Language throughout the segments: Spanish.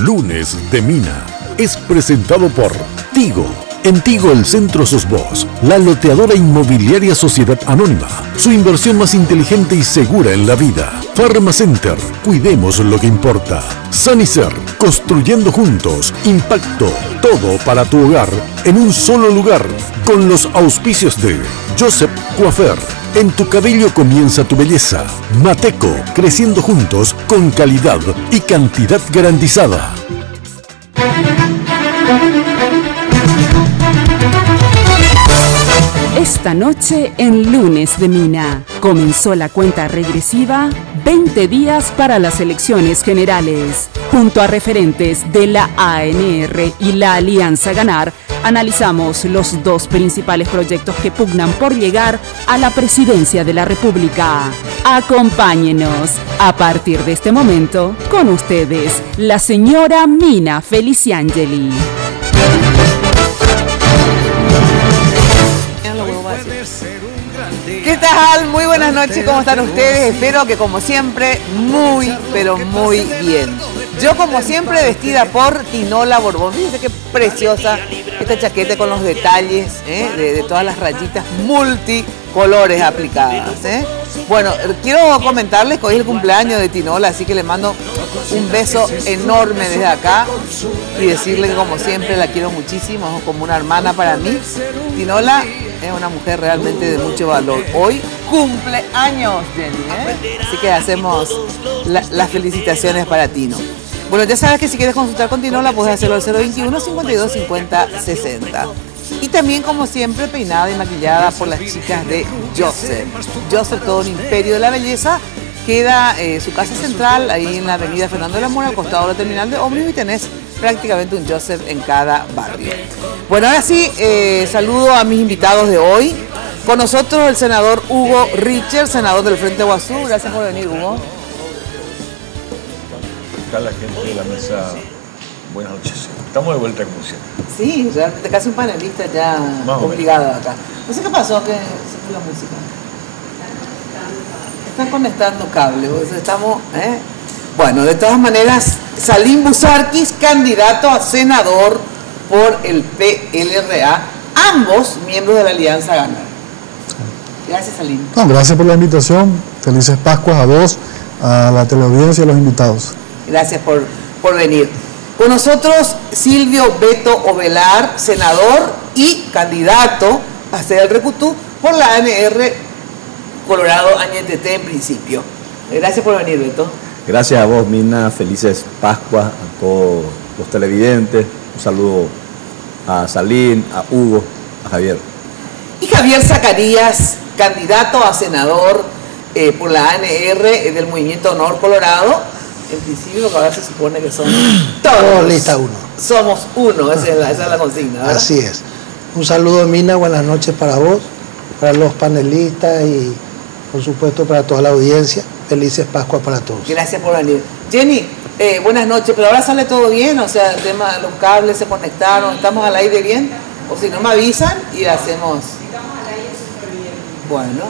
Lunes de Mina es presentado por Tigo. En Tigo el centro sos vos, la loteadora inmobiliaria Sociedad Anónima. Su inversión más inteligente y segura en la vida. Pharmacenter, cuidemos lo que importa. Sanicer, construyendo juntos. Impacto, todo para tu hogar en un solo lugar. Con los auspicios de Joseph Coiffeur. En tu cabello comienza tu belleza. Mateco, creciendo juntos con calidad y cantidad garantizada. Esta noche en Lunes de Mina comenzó la cuenta regresiva 20 días para las elecciones generales. Junto a referentes de la ANR y la Alianza Ganar, analizamos los dos principales proyectos que pugnan por llegar a la presidencia de la República. Acompáñenos. A partir de este momento, con ustedes, la señora Mina Feliciangeli. ¿Qué tal? Muy buenas noches, ¿cómo están ustedes? Espero que como siempre, muy, pero muy bien. Yo como siempre vestida por Tinola Borbón. Fíjense qué preciosa esta chaqueta con los detalles de todas las rayitas multicolores aplicadas. Bueno, quiero comentarles que hoy es el cumpleaños de Tinola, así que le mando un beso enorme desde acá y decirle que como siempre la quiero muchísimo, es como una hermana para mí. Tinola es una mujer realmente de mucho valor. Hoy cumple años, Jenny, así que hacemos las felicitaciones para Tino. Bueno, ya sabes que si quieres consultar con Tinola puedes hacerlo al 021 52 50 60. Y también, como siempre, peinada y maquillada por las chicas de Joseph. Joseph, todo un imperio de la belleza. Queda su casa central ahí en la avenida Fernando de la Mora, al costado de la terminal de ómnibus, y tenés prácticamente un Joseph en cada barrio. Bueno, ahora sí, saludo a mis invitados de hoy. Con nosotros el senador Hugo Richer, senador del Frente Guazú. Gracias por venir, Hugo. Acá la gente de la mesa, buenas noches. Estamos de vuelta como siempre. Sí, realmente casi un panelista ya obligado acá. No sé qué pasó, que se fue la música. Están conectando cables, estamos... Bueno, de todas maneras, Salim Busarquis, candidato a senador por el PLRA, ambos miembros de la Alianza Ganar. Gracias, Salim. No, gracias por la invitación. Felices Pascuas a vos, a la teleaudiencia y a los invitados. Gracias por venir. Con nosotros Silvio Beto Ovelar, senador y candidato a ser el Recutú por la ANR Colorado Añetete en principio. Gracias por venir, Beto. Gracias a vos, Mina. Felices Pascuas a todos los televidentes. Un saludo a Salim, a Hugo, a Javier. Y Javier Zacarías, candidato a senador por la ANR del Movimiento Honor Colorado. En principio, lo que ahora se supone que son todos. Lista uno. Somos uno, esa es la consigna, ¿verdad? Así es. Un saludo, Mina, buenas noches para vos, para los panelistas y, por supuesto, para toda la audiencia. Felices Pascuas para todos. Gracias por venir. Jenny, buenas noches, pero ahora sale todo bien, o sea, el tema, los cables se conectaron, ¿estamos al aire bien? O si no me avisan y hacemos... Estamos al aire súper bien. Bueno,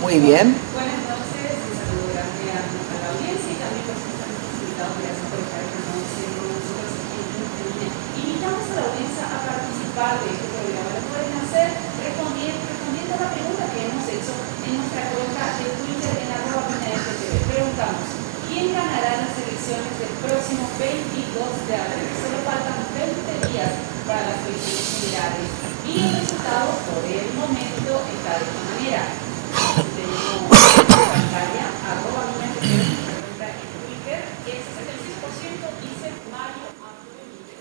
muy bien. Buenas noches, un saludo grande a nuestra audiencia y también por supuesto a nuestros invitados. Gracias por estar esta noche con nosotros aquí en Lunes. Invitamos a la audiencia a participar de este programa. Lo pueden hacer respondiendo a la pregunta que hemos hecho en nuestra cuenta de Twitter en @MinaFTV. Preguntamos, ¿quién ganará las elecciones del próximo 22 de abril? Solo faltan 20 días para las elecciones generales. Y el resultado, por el momento, está de esta manera. Tenemos pantalla, @MinaFTV, pregunta en Twitter, que el 66% dice Mario Abdo Benítez.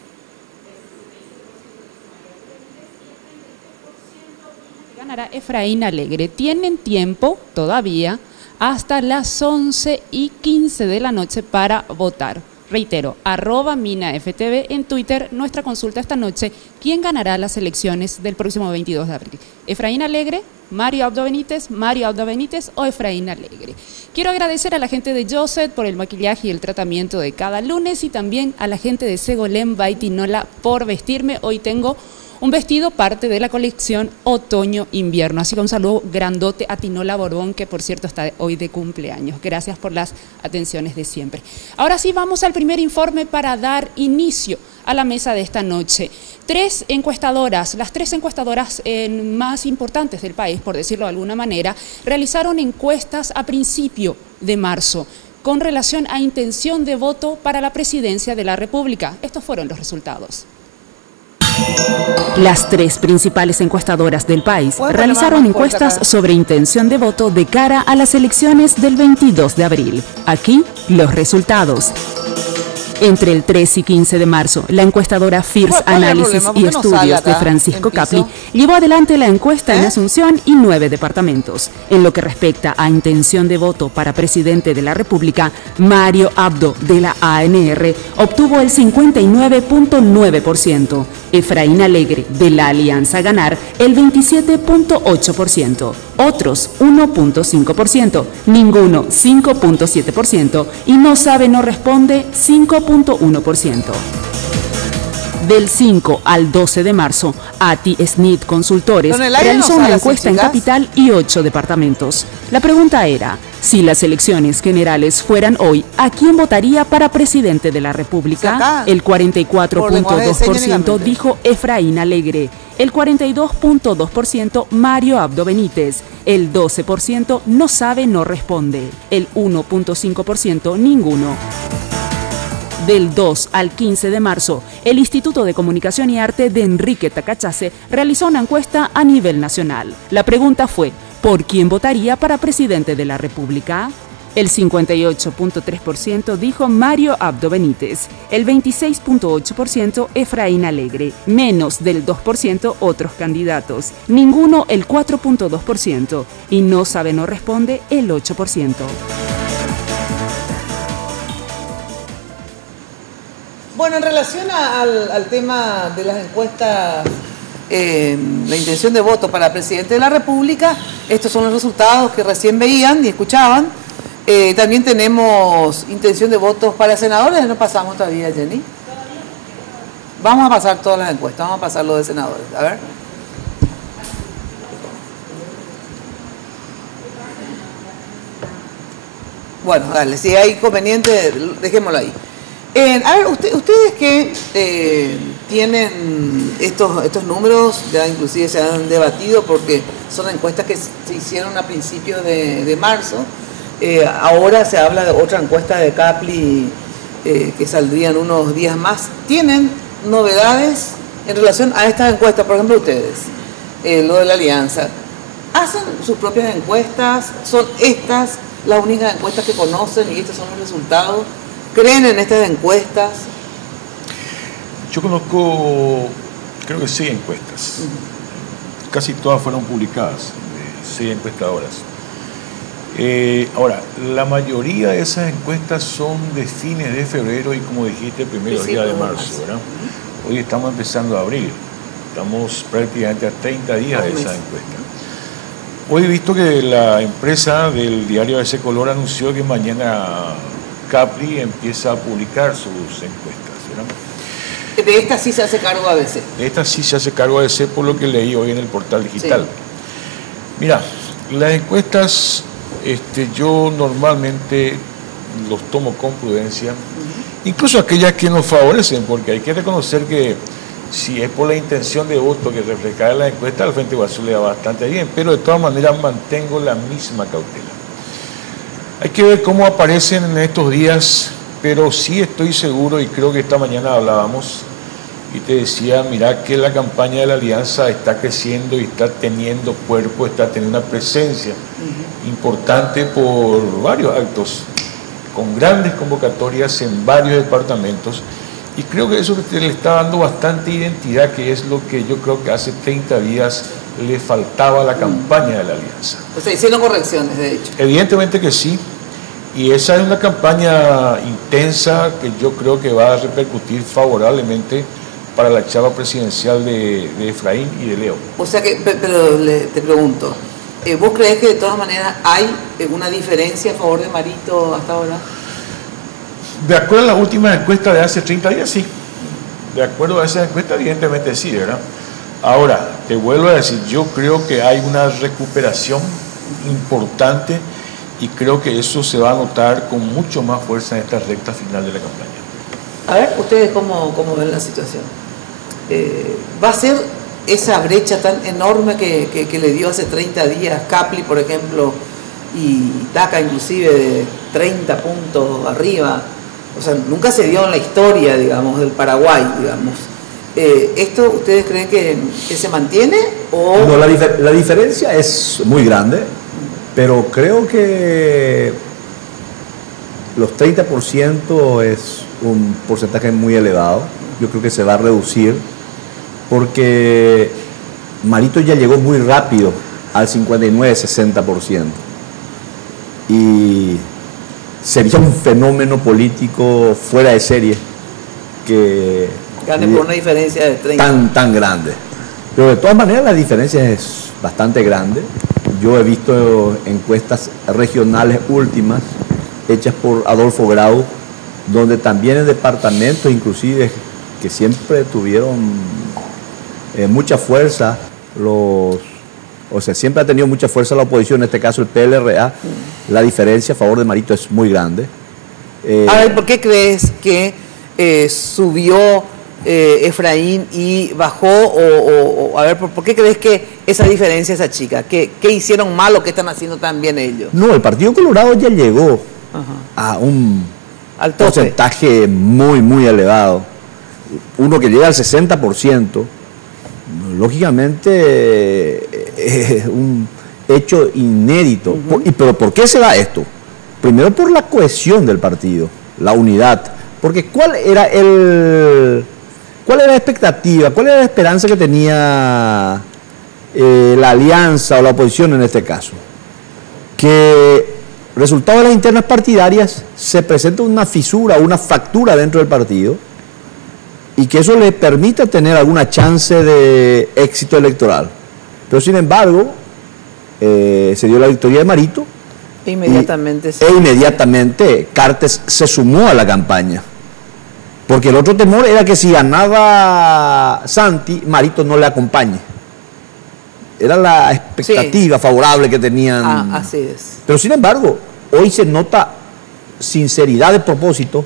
El 67% dice Mario Abdo Benítez y el 33% Ganará Efraín Alegre. Tienen tiempo todavía hasta las 11:15 de la noche para votar. Reitero, @MinaFTV en Twitter, nuestra consulta esta noche: ¿quién ganará las elecciones del próximo 22 de abril? ¿Efraín Alegre, Mario Abdo Benítez o Efraín Alegre? Quiero agradecer a la gente de Joseph por el maquillaje y el tratamiento de cada lunes y también a la gente de Segolén by Tinola por vestirme. Hoy tengo un vestido parte de la colección otoño-invierno. Así que un saludo grandote a Tinola Borbón, que por cierto está hoy de cumpleaños. Gracias por las atenciones de siempre. Ahora sí, vamos al primer informe para dar inicio a la mesa de esta noche. Tres encuestadoras, las tres encuestadoras más importantes del país, por decirlo de alguna manera, realizaron encuestas a principio de marzo con relación a intención de voto para la presidencia de la República. Estos fueron los resultados. Las tres principales encuestadoras del país realizaron encuestas sobre intención de voto de cara a las elecciones del 22 de abril. Aquí los resultados. Entre el 3 y 15 de marzo, la encuestadora FIRS Análisis y Estudios de Francisco Capli llevó adelante la encuesta en Asunción y 9 departamentos. En lo que respecta a intención de voto para presidente de la República, Mario Abdo, de la ANR, obtuvo el 59.9%, Efraín Alegre, de la Alianza Ganar, el 27.8%, otros 1.5%, ninguno 5.7% y no sabe, no responde 5.1%. Del 5 al 12 de marzo, ATI SNIT Consultores realizó una encuesta en Capital y 8 departamentos. La pregunta era, si las elecciones generales fueran hoy, ¿a quién votaría para presidente de la República? El 44.2% dijo Efraín Alegre, el 42.2% Mario Abdo Benítez, el 12% no sabe, no responde, el 1.5% ninguno. Del 2 al 15 de marzo, el Instituto de Comunicación y Arte de Enrique Tacachase realizó una encuesta a nivel nacional. La pregunta fue, ¿por quién votaría para presidente de la República? El 58.3% dijo Mario Abdo Benítez, el 26.8% Efraín Alegre, menos del 2% otros candidatos, ninguno el 4.2% y no sabe, no responde el 8%. Bueno, en relación al tema de las encuestas, la intención de voto para presidente de la República, estos son los resultados que recién veían y escuchaban. También tenemos intención de votos para senadores, no pasamos todavía, Jenny. Vamos a pasar todas las encuestas, vamos a pasar lo de senadores. A ver. Bueno, dale, si hay inconveniente, dejémoslo ahí. A ver, ustedes que tienen estos números, ya inclusive se han debatido porque son encuestas que se hicieron a principios de marzo. Ahora se habla de otra encuesta de Capli que saldrían unos días más. ¿Tienen novedades en relación a estas encuestas? Por ejemplo, ustedes, lo de la Alianza, ¿hacen sus propias encuestas? ¿Son estas las únicas encuestas que conocen y estos son los resultados? ¿Creen en estas encuestas? Yo conozco, creo que 6 encuestas. Casi todas fueron publicadas, 6 encuestadoras. Ahora, la mayoría de esas encuestas son de fines de febrero y, como dijiste, primeros días de marzo, ¿verdad? Hoy estamos empezando abril. Estamos prácticamente a 30 días de esa encuesta. Hoy he visto que la empresa del diario ABC Color anunció que mañana Capli empieza a publicar sus encuestas, ¿verdad? De esta sí se hace cargo ABC. De esta sí se hace cargo ABC por lo que leí hoy en el portal digital. Sí. Mira, las encuestas yo normalmente los tomo con prudencia, incluso aquellas que nos favorecen, porque hay que reconocer que si es por la intención de voto que refleja en la encuesta, al Frente Guasú le da bastante bien, pero de todas maneras mantengo la misma cautela. Hay que ver cómo aparecen en estos días, pero sí estoy seguro, y creo que esta mañana hablábamos, y te decía, mira que la campaña de la Alianza está creciendo y está teniendo cuerpo, está teniendo una presencia importante por varios actos, con grandes convocatorias en varios departamentos, y creo que eso le está dando bastante identidad, que es lo que yo creo que hace 30 días le faltaba a la campaña de la Alianza. O sea, hicieron correcciones, de hecho. Evidentemente que sí, y esa es una campaña intensa que yo creo que va a repercutir favorablemente para la chava presidencial de Efraín y de Leo. O sea que, pero te pregunto, ¿vos crees que de todas maneras hay una diferencia a favor de Marito hasta ahora? De acuerdo a las últimas encuestas de hace 30 días, sí. De acuerdo a esas encuestas, evidentemente sí, ¿verdad? Ahora, te vuelvo a decir, yo creo que hay una recuperación importante y creo que eso se va a notar con mucho más fuerza en esta recta final de la campaña. A ver, ¿ustedes cómo ven la situación? ¿Va a ser esa brecha tan enorme que le dio hace 30 días Capli, por ejemplo, y Taca inclusive de 30 puntos arriba? O sea, nunca se dio en la historia, digamos, del Paraguay, digamos. ¿Esto ustedes creen que se mantiene? ¿O? No, la diferencia es muy grande, pero creo que los 30% es un porcentaje muy elevado. Yo creo que se va a reducir porque Marito ya llegó muy rápido al 59-60%. Y sería un fenómeno político fuera de serie que gane por una diferencia de 30. Tan grande. Pero de todas maneras la diferencia es bastante grande. Yo he visto encuestas regionales últimas hechas por Adolfo Grau, donde también en departamentos inclusive que siempre tuvieron mucha fuerza, siempre ha tenido mucha fuerza la oposición, en este caso el PLRA, la diferencia a favor de Marito es muy grande. A ver, ¿por qué crees que subió Efraín y bajó? A ver, ¿por qué crees que esa diferencia es chica? ¿Qué hicieron mal o qué están haciendo tan bien ellos? No, el Partido Colorado ya llegó a un porcentaje muy elevado. Uno que llega al 60%, lógicamente es un hecho inédito. ¿Pero por qué se da esto? Primero por la cohesión del partido, la unidad. Porque ¿cuál era la expectativa, cuál era la esperanza que tenía la alianza o la oposición en este caso? Que resultado de las internas partidarias se presenta una fisura, una fractura dentro del partido y que eso le permita tener alguna chance de éxito electoral. Pero sin embargo, se dio la victoria de Marito. Inmediatamente Cartes se sumó a la campaña. Porque el otro temor era que si ganaba Santi, Marito no le acompañe. Era la expectativa favorable que tenían. Así es. Pero sin embargo, hoy se nota sinceridad de propósito.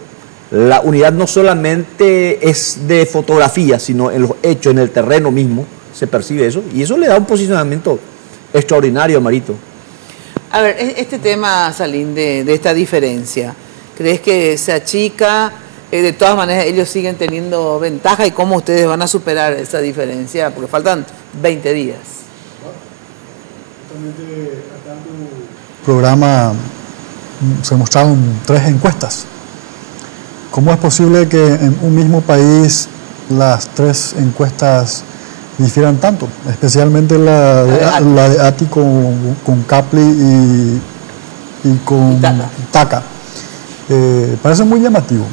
La unidad no solamente es de fotografía, sino en los hechos, en el terreno mismo, se percibe eso. Y eso le da un posicionamiento extraordinario a Marito. A ver, este tema, Salim, de esta diferencia, ¿crees que se achica? De todas maneras, ellos siguen teniendo ventaja. ¿Y cómo ustedes van a superar esa diferencia? Porque faltan 20 días. Acá en tu programa se mostraron 3 encuestas. ¿Cómo es posible que en un mismo país las 3 encuestas difieran tanto? Especialmente la de ATI con Capli y con Taca. Parece muy llamativo.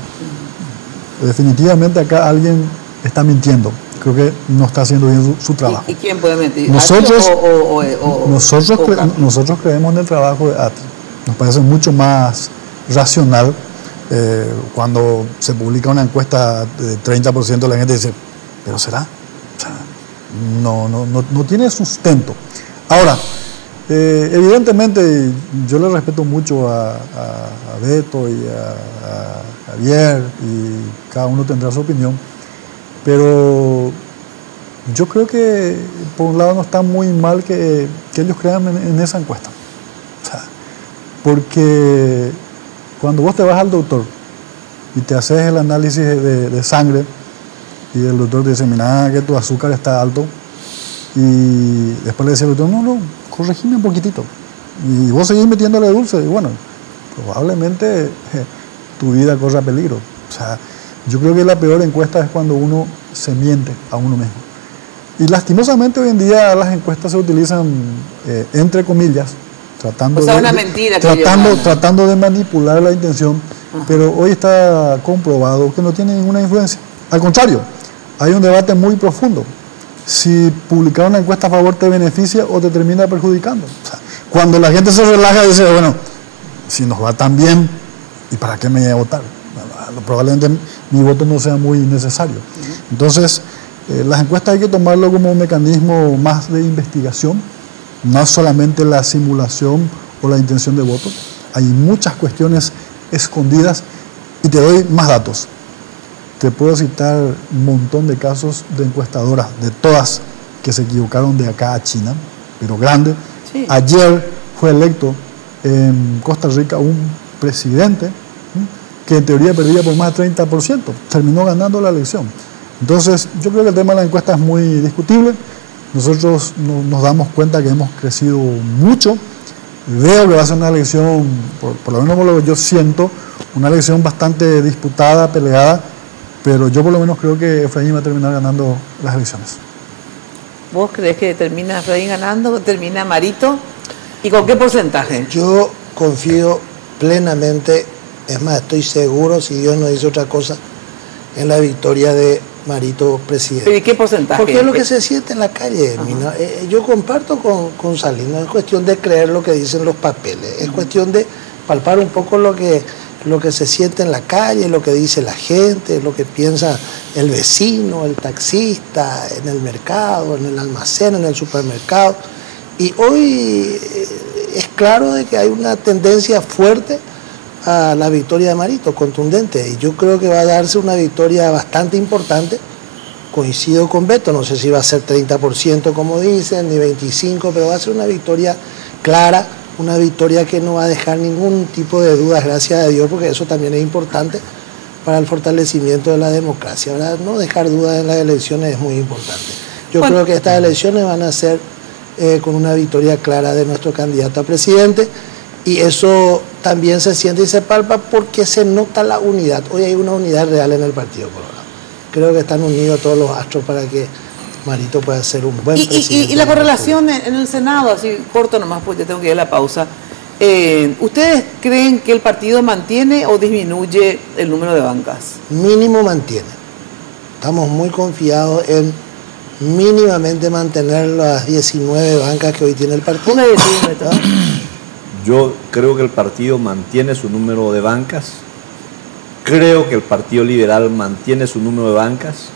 Definitivamente acá alguien está mintiendo. Creo que no está haciendo bien su trabajo. ¿Y quién puede mentir? Nosotros ¿Nosotros creemos en el trabajo de ATI. Nos parece mucho más racional. Cuando se publica una encuesta de 30%, la gente dice, ¿pero será? O sea, no tiene sustento. Ahora, evidentemente yo le respeto mucho a Beto y a Javier, y cada uno tendrá su opinión, pero yo creo que por un lado no está muy mal que ellos crean en esa encuesta. O sea, porque cuando vos te vas al doctor y te haces el análisis de sangre y el doctor te dice, mira que tu azúcar está alto, y después le dice al doctor, no, corregime un poquitito, y vos seguís metiéndole dulce, y bueno, probablemente tu vida corra peligro. O sea, yo creo que la peor encuesta es cuando uno se miente a uno mismo. Y lastimosamente hoy en día las encuestas se utilizan entre comillas, tratando de manipular la intención, pero hoy está comprobado que no tiene ninguna influencia. Al contrario, hay un debate muy profundo. Si publicar una encuesta a favor te beneficia o te termina perjudicando. O sea, cuando la gente se relaja y dice, bueno, si nos va tan bien, ¿y para qué me voy a votar? Probablemente mi voto no sea muy necesario. Entonces, Las encuestas hay que tomarlo como un mecanismo más de investigación, no solamente la simulación o la intención de voto. Hay muchas cuestiones escondidas y te doy más datos. Te puedo citar un montón de casos de encuestadoras, de todas que se equivocaron de acá a China, pero grande. Sí. Ayer fue electo en Costa Rica un presidente que en teoría perdía por más de 30%, terminó ganando la elección. Entonces, yo creo que el tema de la encuesta es muy discutible. Nosotros nos damos cuenta que hemos crecido mucho. Veo que va a ser una elección, por lo menos por lo que yo siento, una elección bastante disputada, peleada, pero yo por lo menos creo que Efraín va a terminar ganando las elecciones. ¿Vos crees que termina Efraín ganando, termina Marito? ¿Y con qué porcentaje? Yo confío plenamente, es más, estoy seguro, si Dios no dice otra cosa, en la victoria de Marito presidente. ¿Pero y qué porcentaje? Porque es lo que se siente en la calle, Mina. Yo comparto con Salín, no es cuestión de creer lo que dicen los papeles, es cuestión de palpar un poco lo que se siente en la calle, lo que dice la gente, lo que piensa el vecino, el taxista, en el mercado, en el almacén, en el supermercado. Y hoy es claro de que hay una tendencia fuerte a la victoria de Marito, contundente, y yo creo que va a darse una victoria bastante importante. Coincido con Beto, no sé si va a ser 30% como dicen, ni 25%, pero va a ser una victoria clara, una victoria que no va a dejar ningún tipo de dudas, gracias a Dios, porque eso también es importante para el fortalecimiento de la democracia, ¿verdad? No dejar dudas en las elecciones es muy importante. Yo creo que estas elecciones van a ser con una victoria clara de nuestro candidato a presidente, y eso también se siente y se palpa porque se nota la unidad. Hoy hay una unidad real en el Partido Colorado. Creo que están unidos todos los astros para que Marito pueda ser un buen presidente. Y la correlación en el Senado, así corto nomás, porque ya tengo que ir a la pausa. ¿Ustedes creen que el partido mantiene o disminuye el número de bancas? Mínimo mantiene. Estamos muy confiados en mínimamente mantener las 19 bancas que hoy tiene el partido. Yo creo que el partido mantiene su número de bancas. Creo que el Partido Liberal mantiene su número de bancas.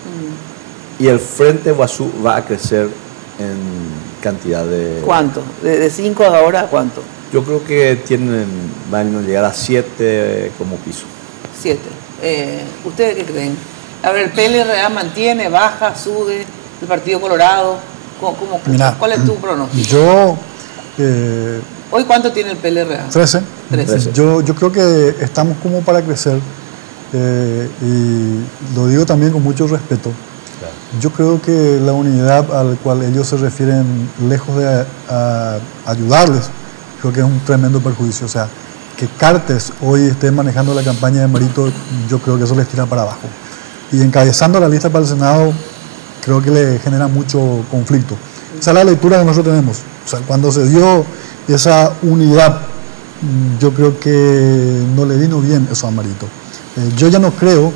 Y el Frente Guazú va a crecer en cantidad de... ¿Cuánto? ¿De 5 ahora a cuánto? Yo creo que van a llegar a 7 como piso. 7. ¿Ustedes qué creen? A ver, el PLRA mantiene, baja, sube, el Partido Colorado. Mira, ¿cuál es tu pronóstico? Yo... ¿Hoy cuánto tiene el PLRA? 13. Yo creo que estamos como para crecer, y lo digo también con mucho respeto. Claro. Yo creo que la unidad a la cual ellos se refieren, lejos de ayudarles, creo que es un tremendo perjuicio. O sea, que Cartes hoy esté manejando la campaña de Marito, yo creo que eso les tira para abajo. Y encabezando la lista para el Senado, creo que le genera mucho conflicto. Esa es la lectura que nosotros tenemos. O sea, cuando se dio esa unidad, yo creo que no le vino bien eso a Marito. Yo ya no creo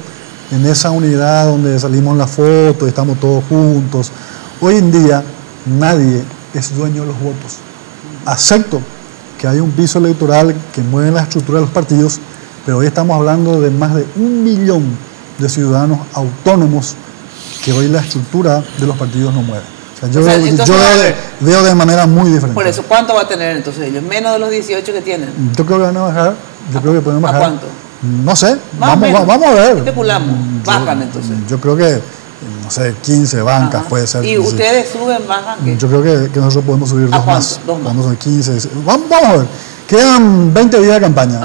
en esa unidad donde salimos en la foto y estamos todos juntos. Hoy en día nadie es dueño de los votos. Acepto que hay un piso electoral que mueve la estructura de los partidos, pero hoy estamos hablando de más de 1 millón de ciudadanos autónomos que hoy la estructura de los partidos no mueve. Yo veo de manera muy diferente. Por eso, ¿cuánto va a tener entonces ellos? ¿Menos de los 18 que tienen? Yo creo que van a bajar. Yo creo que pueden bajar. ¿A cuánto? No sé. Vamos a ver. Especulamos. Bajan entonces. Yo creo que, no sé, 15 bancas puede ser. ¿Y ustedes suben, bajan? ¿Qué? Yo creo que nosotros podemos subir dos más. Vamos a 15. Vamos a ver. Quedan 20 días de campaña.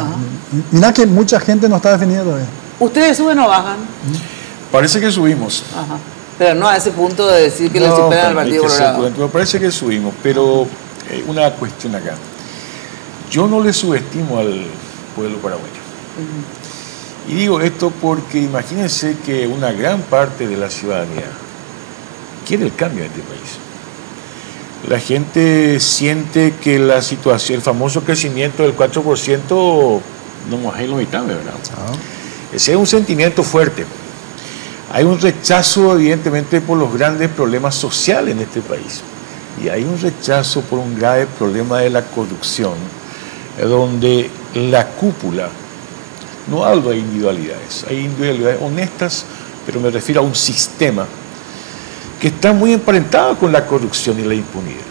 Mirá que mucha gente no está definida todavía. ¿Ustedes suben o bajan? Parece que subimos. Ajá. Pero no a ese punto de decir que le superan al Partido Colorado. Me parece que subimos, pero una cuestión acá. Yo no le subestimo al pueblo paraguayo. Y digo esto porque imagínense que una gran parte de la ciudadanía quiere el cambio en este país. La gente siente que la situación, el famoso crecimiento del 4% no es lo mitad, ¿verdad? Ese es un sentimiento fuerte. Hay un rechazo, evidentemente, por los grandes problemas sociales en este país. Y hay un rechazo por un grave problema de la corrupción, donde la cúpula, no hablo de individualidades, hay individualidades honestas, pero me refiero a un sistema que está muy emparentado con la corrupción y la impunidad.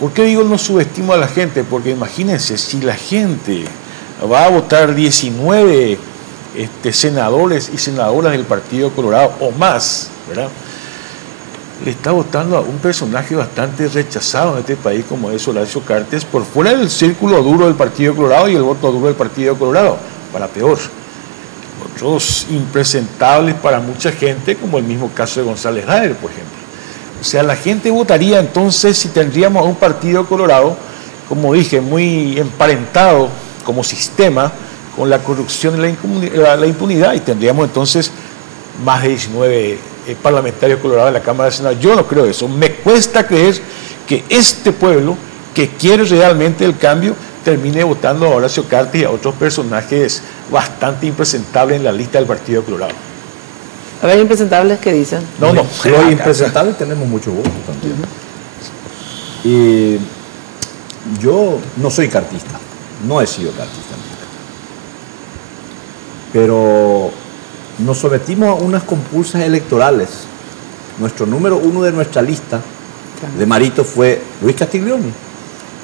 ¿Por qué digo no subestimo a la gente? Porque imagínense, si la gente va a votar 19 senadores y senadoras del Partido Colorado o más, ¿verdad?, le está votando a un personaje bastante rechazado en este país como es Horacio Cartes, por fuera del círculo duro del Partido Colorado y el voto duro del Partido Colorado, para peor. Otros impresentables para mucha gente, como el mismo caso de González Hader, por ejemplo. O sea, la gente votaría entonces si tendríamos a un Partido Colorado, como dije, muy emparentado como sistema con la corrupción y la impunidad, y tendríamos entonces más de 19 parlamentarios colorados en la Cámara de Senado. Yo no creo eso. Me cuesta creer que este pueblo, que quiere realmente el cambio, termine votando a Horacio Cartes y a otros personajes bastante impresentables en la lista del Partido Colorado. A ver, impresentables, ¿qué dicen? No. Los impresentables tenemos mucho voto también. Y yo no soy cartista, no he sido cartista nunca. Pero nos sometimos a unas compulsas electorales. Nuestro número 1 de nuestra lista de Marito fue Luis Castiglioni,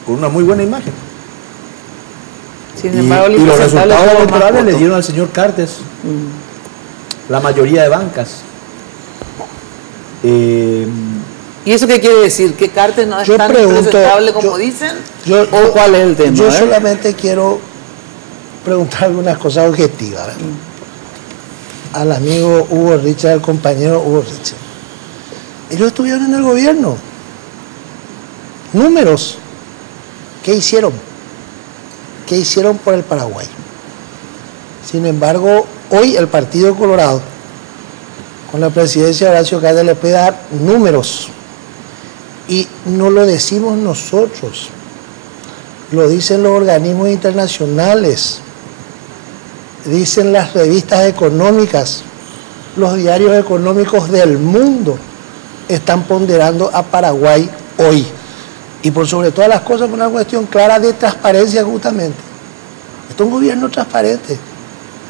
con una muy buena imagen. Sin embargo, y los resultados electorales le dieron al señor Cartes la mayoría de bancas. ¿Y eso qué quiere decir? ¿Que Cartes no es tan impresentable como dicen? ¿O cuál es el tema? Yo solamente quiero preguntar algunas cosas objetivas, ¿verdad? Al amigo Hugo Richard, al compañero Hugo Richard. Ellos estuvieron en el gobierno. Números. ¿Qué hicieron? ¿Qué hicieron por el Paraguay? Sin embargo, hoy el Partido Colorado, con la presidencia de Horacio Cartes, le puede dar números. Y no lo decimos nosotros, lo dicen los organismos internacionales, dicen las revistas económicas, los diarios económicos del mundo están ponderando a Paraguay hoy. Y por sobre todas las cosas, por una cuestión clara de transparencia justamente. Esto es un gobierno transparente,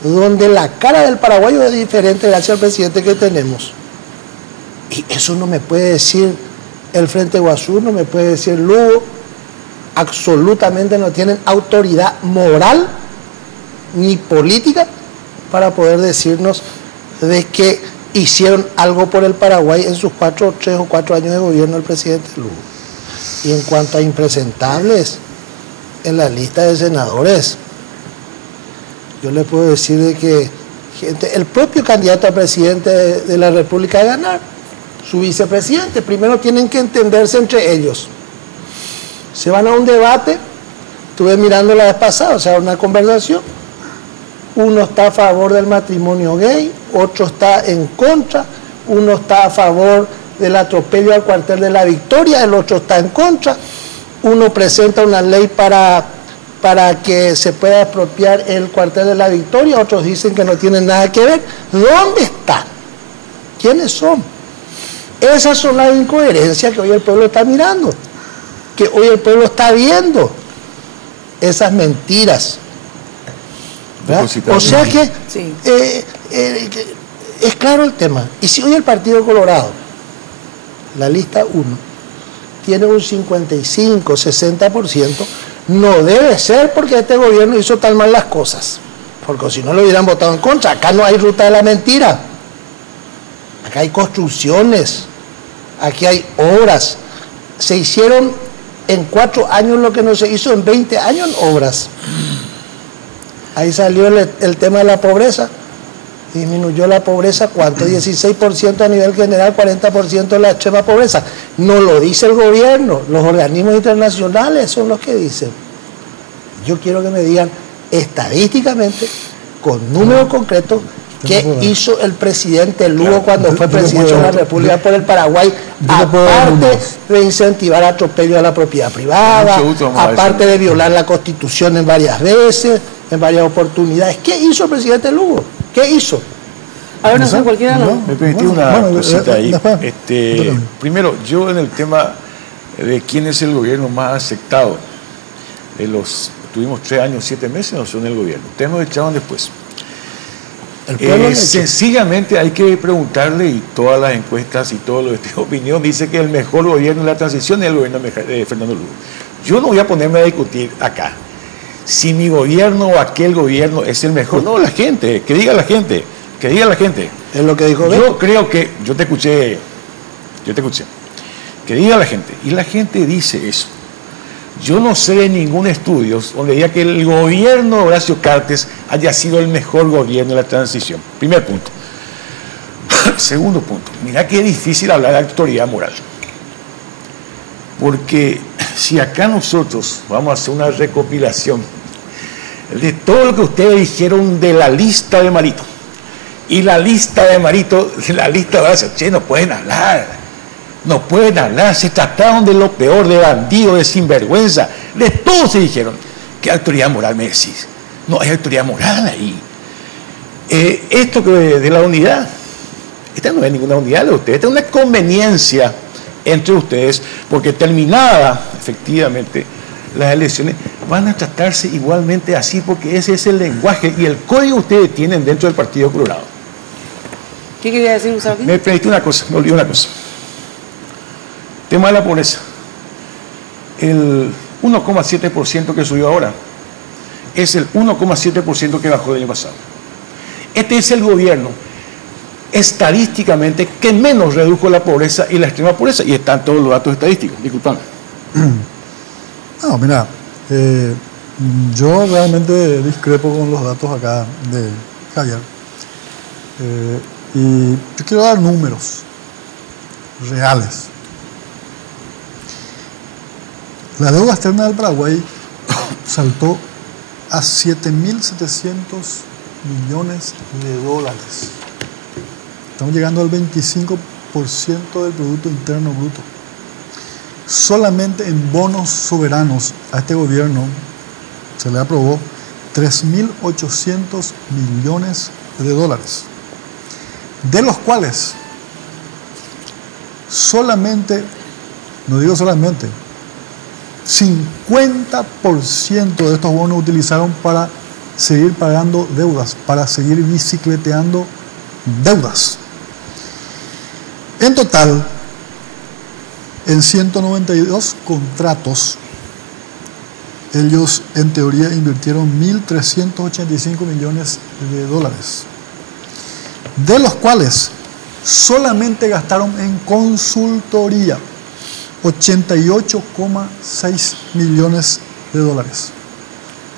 donde la cara del paraguayo es diferente gracias al presidente que tenemos. Y eso no me puede decir el Frente Guazú, no me puede decir Lugo, absolutamente no tienen autoridad moral ni política para poder decirnos de que hicieron algo por el Paraguay en sus 3 o 4 años de gobierno del presidente Lugo. Y en cuanto a impresentables en la lista de senadores, yo le puedo decir de que el propio candidato a presidente de la República de ganar, su vicepresidente, primero tienen que entenderse entre ellos. Se van a un debate, estuve mirando la vez pasada, o sea, una conversación, uno está a favor del matrimonio gay, otro está en contra, uno está a favor del atropello al cuartel de la Victoria, el otro está en contra, uno presenta una ley para que se pueda expropiar el cuartel de la Victoria, otros dicen que no tienen nada que ver. ¿Dónde están? ¿Quiénes son? Esas son las incoherencias que hoy el pueblo está mirando, que hoy el pueblo está viendo, esas mentiras. O sea que sí. Es claro el tema. Y si hoy el Partido Colorado, la lista 1, tiene un 55, 60%, no debe ser porque este gobierno hizo tan mal las cosas, porque si no lo hubieran votado en contra. Acá no hay ruta de la mentira, acá hay construcciones, aquí hay obras. Se hicieron en 4 años lo que no se hizo en 20 años en obras. Ahí salió el tema de la pobreza. Disminuyó la pobreza, ¿cuánto? 16% a nivel general, 40% de la extrema pobreza. No lo dice el gobierno, los organismos internacionales son los que dicen. Yo quiero que me digan estadísticamente, con números concretos, qué hizo el presidente Lugo cuando fue presidente de la República por el Paraguay, aparte de incentivar atropello a la propiedad privada, aparte de violar la Constitución en varias veces, en varias oportunidades. ¿Qué hizo el presidente Lugo? ¿Qué hizo? A ver, no sé, cualquiera no. Me permití una cosita ahí. Primero, yo en el tema de quién es el gobierno más aceptado, tuvimos 3 años, 7 meses en el gobierno. Ustedes nos echaban después. El pueblo sencillamente hay que preguntarle, y todas las encuestas y todo lo de esta opinión dice que el mejor gobierno de la transición es el gobierno de Fernando Lugo. Yo no voy a ponerme a discutir acá si mi gobierno o aquel gobierno es el mejor. No, la gente, que diga la gente, que diga la gente. Es lo que dijo Beto. Yo creo que, yo te escuché, que diga la gente, y la gente dice eso. Yo no sé de ningún estudio donde diga que el gobierno de Horacio Cartes haya sido el mejor gobierno de la transición. Primer punto. Segundo punto. Mira qué difícil hablar de autoridad moral. Porque si acá nosotros vamos a hacer una recopilación de todo lo que ustedes dijeron de la lista de Marito, y la lista de Marito, la lista de Horacio, che, no pueden hablar. No pueden hablar, se trataron de lo peor, de bandido, de sinvergüenza, de todo se dijeron. ¿Qué autoridad moral me decís? No hay autoridad moral ahí. Esto que de la unidad, esta no es ninguna unidad de ustedes, esta es una conveniencia entre ustedes, porque terminada efectivamente las elecciones, van a tratarse igualmente así, porque ese es el lenguaje y el código que ustedes tienen dentro del Partido Colorado. ¿Qué quería decir, Gustavo? Me pediste una cosa, me olvidé una cosa. Tema de la pobreza. El 1,7% que subió ahora es el 1,7% que bajó el año pasado. Este es el gobierno estadísticamente que menos redujo la pobreza y la extrema pobreza, y están todos los datos estadísticos. Disculpame. No, mira, yo realmente discrepo con los datos acá de Javier. Y yo quiero dar números reales. La deuda externa del Paraguay saltó a 7.700 millones de dólares. Estamos llegando al 25% del Producto Interno Bruto. Solamente en bonos soberanos a este gobierno se le aprobó 3.800 millones de dólares, de los cuales solamente, no digo solamente, 50% de estos bonos utilizaron para seguir pagando deudas, para seguir bicicleteando deudas. En total, en 192 contratos, ellos en teoría invirtieron 1.385 millones de dólares, de los cuales solamente gastaron en consultoría 88,6 millones de dólares.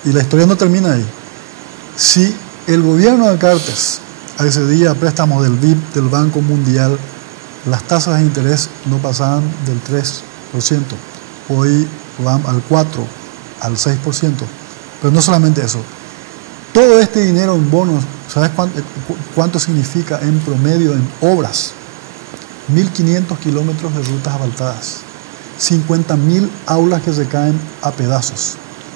Y la historia no termina ahí. Si el gobierno de Cartes accedía a préstamos del BID, del Banco Mundial, las tasas de interés no pasaban del 3%. Hoy van al 4%, al 6%. Pero no solamente eso. Todo este dinero en bonos, ¿sabes cuánto significa en promedio en obras? 1.500 kilómetros de rutas asfaltadas, 50.000 aulas que se caen a pedazos,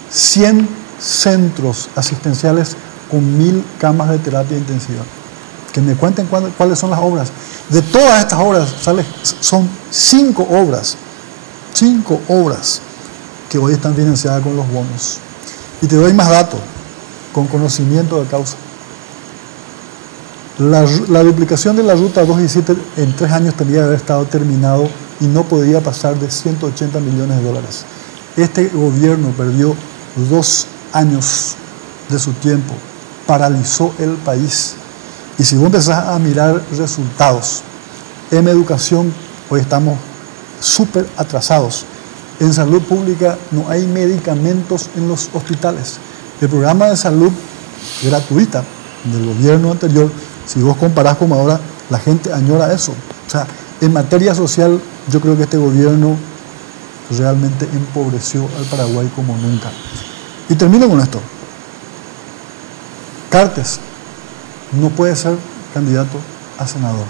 100 centros asistenciales con 1.000 camas de terapia intensiva. Que me cuenten cuáles son las obras. De todas estas obras son 5 obras que hoy están financiadas con los bonos. Y te doy más datos, con conocimiento de causa. La duplicación de la ruta 2 y 7 en 3 años tenía que haber estado terminado y no podía pasar de 180 millones de dólares. Este gobierno perdió 2 años de su tiempo, paralizó el país. Y si vos empezás a mirar resultados, en educación hoy estamos súper atrasados. En salud pública no hay medicamentos en los hospitales. El programa de salud gratuita del gobierno anterior, si vos comparás como ahora, la gente añora eso. O sea, en materia social, yo creo que este gobierno realmente empobreció al Paraguay como nunca. Y termino con esto. Cartes no puede ser candidato a senador.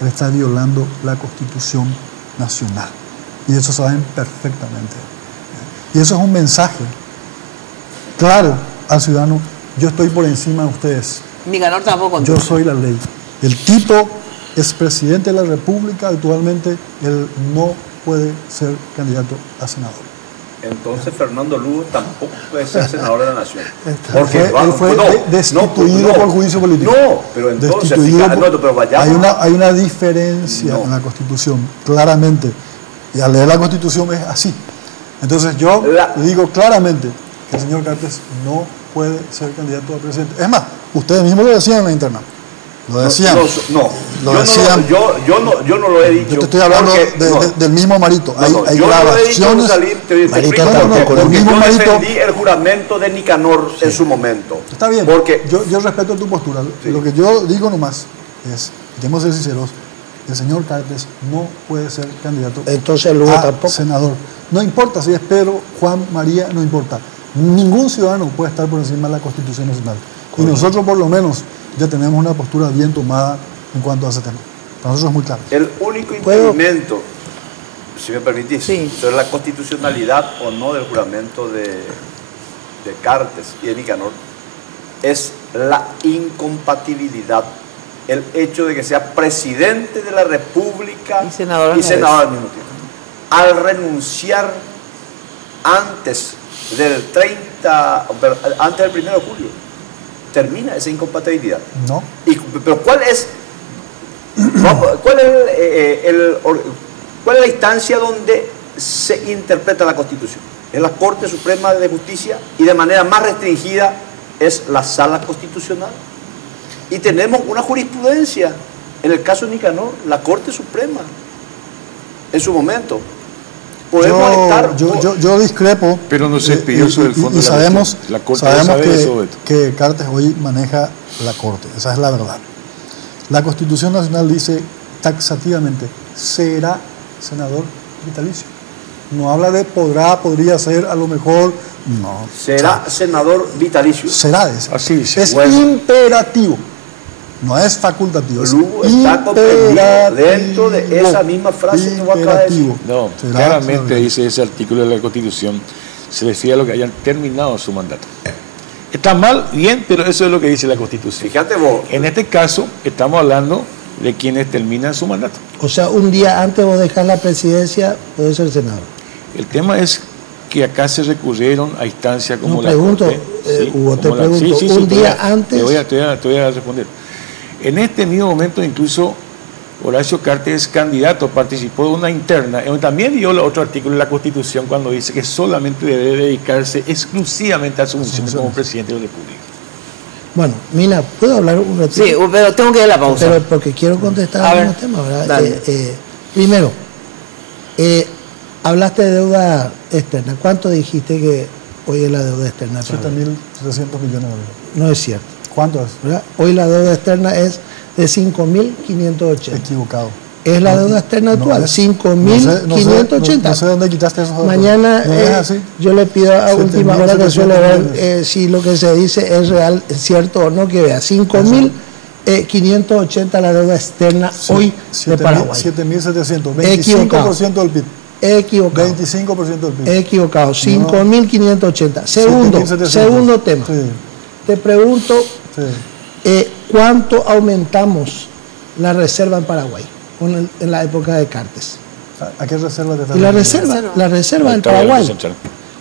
Él está violando la Constitución Nacional. Y eso saben perfectamente. Y eso es un mensaje claro al ciudadano. Yo estoy por encima de ustedes. Nicanor tampoco. Yo soy la ley. El tipo es presidente de la República actualmente. Él no puede ser candidato a senador. entonces Fernando Lugo tampoco puede ser senador de la Nación. Porque él fue destituido por juicio político. No, pero entonces, hay una diferencia en la Constitución, claramente. Y al leer la Constitución es así. Entonces yo digo claramente que el señor Cartes no puede ser candidato a presidente. Es más, ustedes mismos lo decían en la interna. Lo decían. Yo no lo he dicho. Yo te estoy hablando del mismo Marito. Hay yo grabaciones. No lo he dicho, Marito, yo defendí el juramento de Nicanor en su momento. Está bien, porque yo respeto tu postura. Sí. Lo que yo digo nomás es, queremos ser sinceros, el señor Cartes no puede ser candidato Entonces Lugo a tampoco. senador. No importa si es Pedro, Juan, María, no importa. Ningún ciudadano puede estar por encima de la Constitución Nacional. Y nosotros por lo menos ya tenemos una postura bien tomada en cuanto a ese tema. Para nosotros es muy claro. El único impedimento, si me permitís, sobre la constitucionalidad o no del juramento de Cartes y de Nicanor es la incompatibilidad. El hecho de que sea presidente de la República y senador al mismo tiempo. Al renunciar antes del 1 de julio, termina esa incompatibilidad. No. Pero ¿cuál es la instancia donde se interpreta la Constitución? Es la Corte Suprema de Justicia y de manera más restringida es la Sala Constitucional. Y tenemos una jurisprudencia, en el caso de Nicanor, la Corte Suprema, en su momento. Podemos estar... Yo discrepo. Pero no se pidió eso del fondo y sabemos, la Corte sabemos eso, que Cartes hoy maneja la Corte. Esa es la verdad. La Constitución Nacional dice taxativamente, será senador vitalicio. No habla de podría ser, a lo mejor, no. Será senador vitalicio. Será así. Es imperativo. No es facultativo, es Lugo está comprendido dentro de esa misma frase que vos acabas de decir. No, claramente dice ese artículo de la Constitución, se refiere a lo que hayan terminado su mandato. Está mal, bien, pero eso es lo que dice la Constitución. Fíjate vos. En este caso, estamos hablando de quienes terminan su mandato. O sea, un día antes vos dejar la presidencia, podés ser senador. El tema es que acá se recurrieron a instancias como la Corte. Hugo, te pregunto, un día antes... Te voy a responder. En este mismo momento, incluso Horacio Cartes, candidato, participó de una interna, también dio otro artículo de la Constitución cuando dice que solamente debe dedicarse exclusivamente a su función como presidente de la República. Bueno, Mina, ¿puedo hablar un ratito? Sí, pero tengo que ir a la pausa. Pero porque quiero contestar a algunos temas, ¿verdad? Primero, hablaste de deuda externa. ¿Cuánto dijiste que hoy es la deuda externa? 7.300 millones de dólares. No es cierto. ¿Cuánto es? ¿Verdad? Hoy la deuda externa es de 5.580. Equivocado. Es la deuda externa actual, 5.580. No sé dónde quitaste esos datos. Mañana yo le pido a última hora que suele ver si lo que se dice es real, es cierto o no, que vea. 5.580 la deuda externa hoy de Paraguay. 7.700, 25% del PIB. Equivocado. 25% del PIB. Equivocado, 5.580. Segundo tema. Sí. Te pregunto, ¿cuánto aumentamos la reserva en Paraguay en la época de Cartes? ¿A qué reserva te estás refiriendo? La reserva en Paraguay.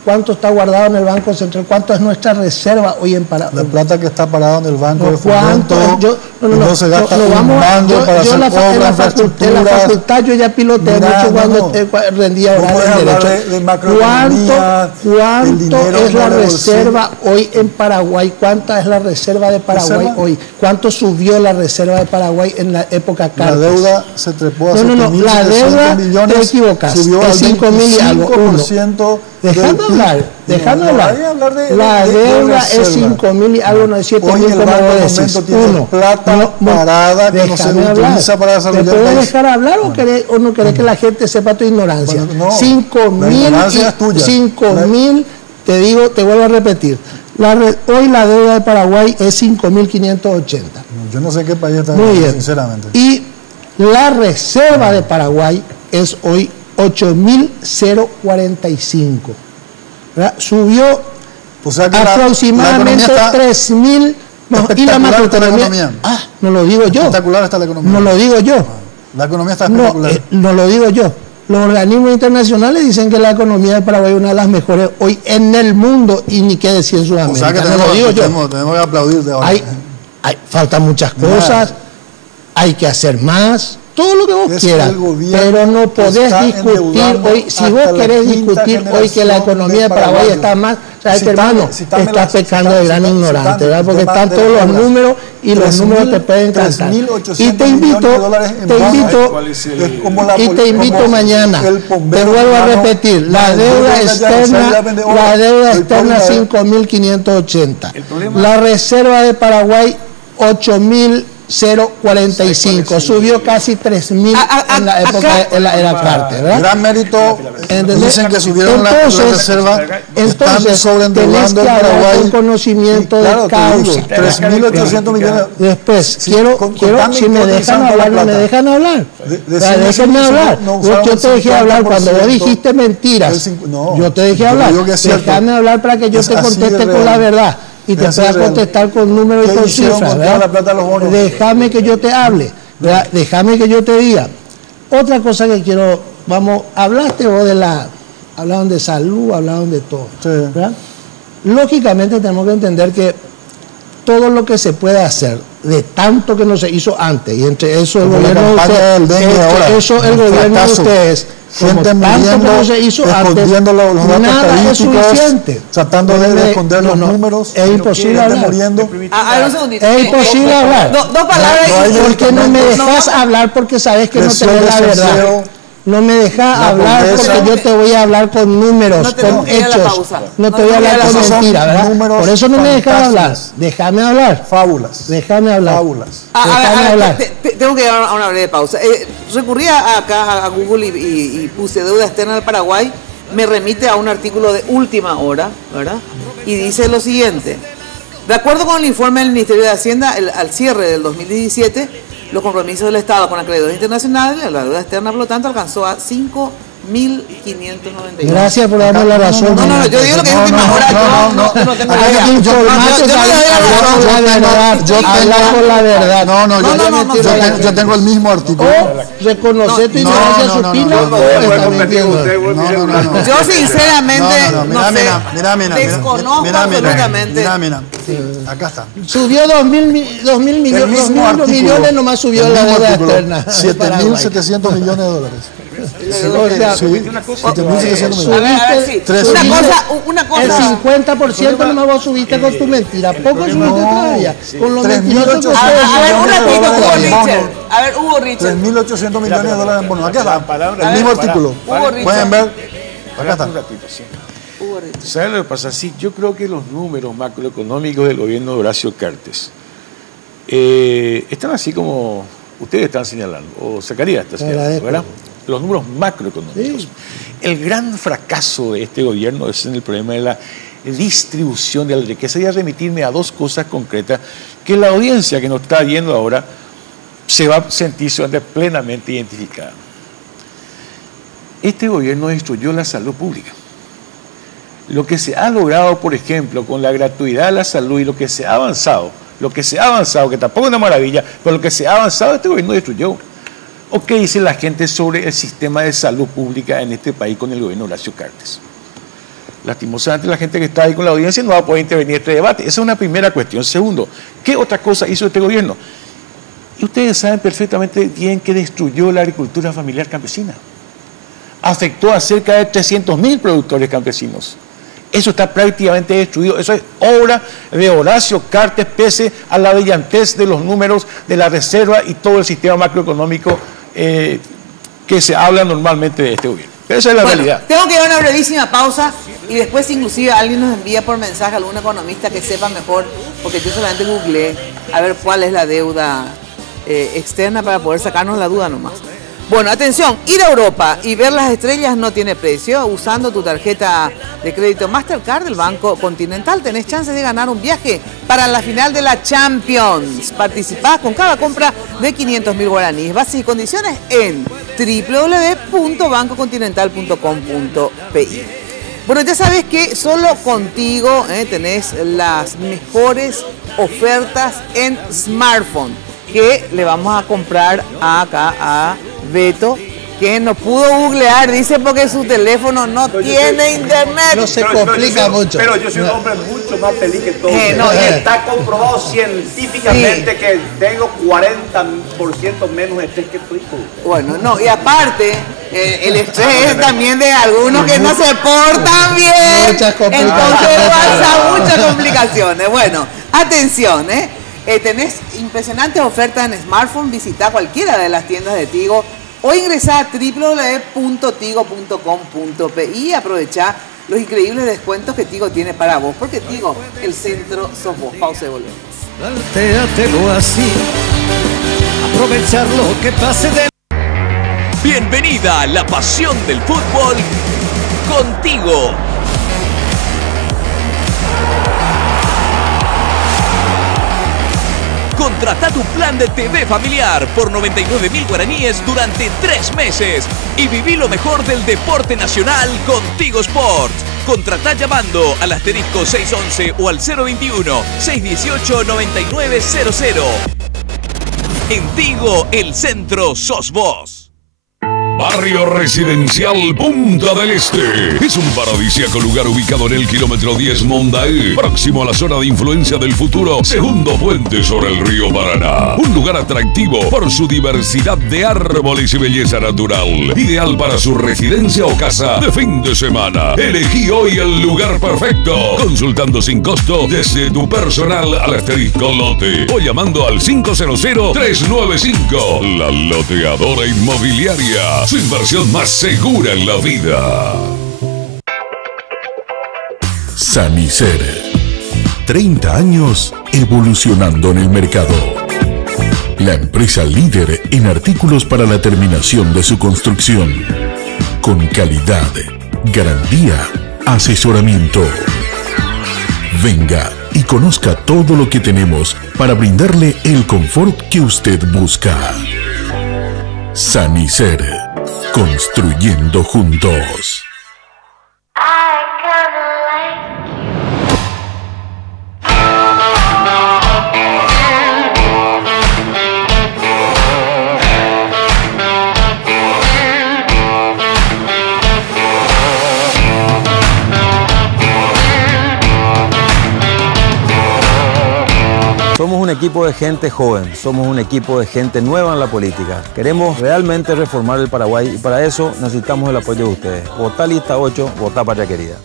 ¿Cuánto está guardado en el Banco Central? ¿Cuánto es nuestra reserva hoy en Paraguay? La plata que está parada en el Banco de Fomento no se gasta un mango para hacer obras, en la facultad yo ya piloteé mucho cuando rendía horas de derecho. ¿Cuánto es la reserva hoy en Paraguay? ¿Cuánta es la reserva de Paraguay hoy? ¿Cuánto subió la reserva de Paraguay en la época Cartes? La deuda se trepó a 7.700 millones. Te equivocas. Subió al 5.000 y algo. Déjame hablar. La deuda es 5.000 y algo, no es 7.000 como vos decís. Plata parada que no se utiliza para desarrollar el país. ¿Te puedo dejar hablar o no querés que la gente sepa tu ignorancia? 5.000, te digo, te vuelvo a repetir. Hoy la deuda de Paraguay es 5.580. Yo no sé qué país está, sinceramente. Y la reserva de Paraguay es hoy 8.045. Subió aproximadamente 3.000. Y la macroeconomía. No lo digo yo. Espectacular está la economía. No lo digo yo. La economía está espectacular. No lo digo yo. Los organismos internacionales dicen que la economía de Paraguay es una de las mejores hoy en el mundo y ni qué decir en Sudamérica. O sea que no lo digo yo. tenemos que aplaudirte ahora. Faltan muchas cosas, hay que hacer más, todo lo que vos quieras, pero no podés discutir hoy, si vos querés discutir hoy que la economía de Paraguay está más, sabes que hermano, estás pecando de gran ignorante, ¿verdad? Porque están todos los números y los números te pueden cantar. Y te invito mañana, te vuelvo a repetir, la deuda externa 5.580, la reserva de Paraguay 8.045, subió casi 3.000 en la época de la era Carter, ¿verdad? Gran mérito, dicen que subieron la reserva, entonces tenés que hablar con conocimiento de causa. 3.800 millones. Después, quiero si me dejan hablar, no me dejan hablar. Déjenme hablar. Yo te dejé hablar cuando vos dijiste mentiras. Yo te dejé hablar. Déjame hablar para que yo te conteste con la verdad. Y te pueda contestar con números y con cifras, déjame que yo te hable, ¿verdad? Déjame que yo te diga. Otra cosa que quiero, hablaste vos hablaron de salud, hablaron de todo, ¿verdad? Lógicamente tenemos que entender que todo lo que se puede hacer, de tanto que no se hizo antes, y entre eso el gobierno de ustedes, gente muriendo, no se hizo antes, los datos nada es suficiente. Tratando de esconder los números. Es imposible hablar. Un segundito. Es imposible hablar. Dos palabras. Porque no me dejas hablar porque sabes que no tenés la verdad. No me dejas hablar porque yo te voy a hablar con números, con hechos. No te voy a hablar con mentiras, ¿verdad? Por eso no me dejas hablar. Déjame hablar. Fábulas. Déjame hablar. Fábulas. Déjame hablar. Tengo que dar a una breve pausa. Recurría acá a Google y puse deuda externa del Paraguay. Me remite a un artículo de última hora, ¿verdad? Y dice lo siguiente. De acuerdo con el informe del Ministerio de Hacienda, al cierre del 2017, los compromisos del Estado con acreedores internacionales, la deuda externa, por lo tanto, alcanzó a 5.591. Gracias por darme la razón. No, yo digo lo que es última hora. No tengo idea. La verdad. Yo tengo el mismo artículo. Reconocer tu ignorancia supina. Yo sinceramente no sé. Desconozco absolutamente. Acá está. Subió 2.000 millones, nomás subió la deuda externa. 7.700 millones de dólares. Una cosa. El 50% nomás vos subiste con tu mentira. Poco subiste todavía. Con los mentirosos que A ver, un ratito, Hugo Richard. 3.800 millones de dólares en bonos. Acá está. El mismo artículo. Pueden ver. Acá está. ¿Saben lo que pasa? Sí, yo creo que los números macroeconómicos del gobierno de Horacio Cartes están así como ustedes están señalando, o Zacarías está señalando, ¿verdad? Los números macroeconómicos. Sí. El gran fracaso de este gobierno es en el problema de la distribución de la riqueza. Y a remitirme a dos cosas concretas que la audiencia que nos está viendo ahora se va a sentir plenamente identificada. Este gobierno destruyó la salud pública. Lo que se ha logrado, por ejemplo, con la gratuidad de la salud y lo que se ha avanzado, que tampoco es una maravilla, pero lo que se ha avanzado, este gobierno destruyó. ¿O qué dice la gente sobre el sistema de salud pública en este país con el gobierno de Horacio Cartes? Lastimosamente la gente que está ahí con la audiencia no va a poder intervenir en este debate. Esa es una primera cuestión. Segundo, ¿qué otra cosa hizo este gobierno? Y ustedes saben perfectamente bien que destruyó la agricultura familiar campesina. Afectó a cerca de 300.000 productores campesinos. Eso está prácticamente destruido. Eso es obra de Horacio Cartes, pese a la brillantez de los números de la reserva y todo el sistema macroeconómico que se habla normalmente de este gobierno. Pero esa es la realidad. Tengo que dar una brevísima pausa y después inclusive alguien nos envía por mensaje a algún economista que sepa mejor, porque yo solamente googleé a ver cuál es la deuda externa para poder sacarnos la duda nomás. Bueno, atención, ir a Europa y ver las estrellas no tiene precio. Usando tu tarjeta de crédito Mastercard del Banco Continental tenés chances de ganar un viaje para la final de la Champions. Participás con cada compra de 500.000 guaraníes. Bases y condiciones en www.bancocontinental.com.pi. Bueno, ya sabes que solo contigo tenés las mejores ofertas en smartphone que le vamos a comprar acá a Beto que no pudo googlear, dice porque su teléfono no tiene internet. No se complica mucho. Pero yo soy un hombre mucho más feliz que todos. No, Está comprobado científicamente que tengo 40% menos estrés que tu hijo. Bueno, no, y aparte, el estrés es también de algunos que no se portan bien. Muchas complicaciones. Entonces pasa muchas complicaciones. Bueno, atención, tenés impresionantes ofertas en smartphone. Visita cualquiera de las tiendas de Tigo o ingresá a www.tigo.com.pe y aprovechá los increíbles descuentos que Tigo tiene para vos. Porque Tigo, el centro sos vos. Pausa y volvemos. Plantéatelo así, aprovechar lo que pase de... Bienvenida a la pasión del fútbol contigo. Contrata tu plan de TV familiar por 99.000 guaraníes durante 3 meses y viví lo mejor del deporte nacional con Tigo Sports. Contrata llamando al asterisco 611 o al 021-618-9900. En Tigo, el centro sos vos. Barrio Residencial Punta del Este. Es un paradisíaco lugar ubicado en el kilómetro 10 Mondaí, próximo a la zona de influencia del futuro segundo puente sobre el río Paraná. Un lugar atractivo por su diversidad de árboles y belleza natural. Ideal para su residencia o casa de fin de semana. Elegí hoy el lugar perfecto. Consultando sin costo desde tu personal al asterisco lote o llamando al 500-395. La Loteadora Inmobiliaria. Su inversión más segura en la vida. Sanicer. 30 años evolucionando en el mercado. La empresa líder en artículos para la terminación de su construcción. Con calidad, garantía, asesoramiento. Venga y conozca todo lo que tenemos para brindarle el confort que usted busca. Sanicer. Construyendo juntos. Somos un equipo de gente joven, somos un equipo de gente nueva en la política. Queremos realmente reformar el Paraguay y para eso necesitamos el apoyo de ustedes. Votá lista 8, votá patria querida.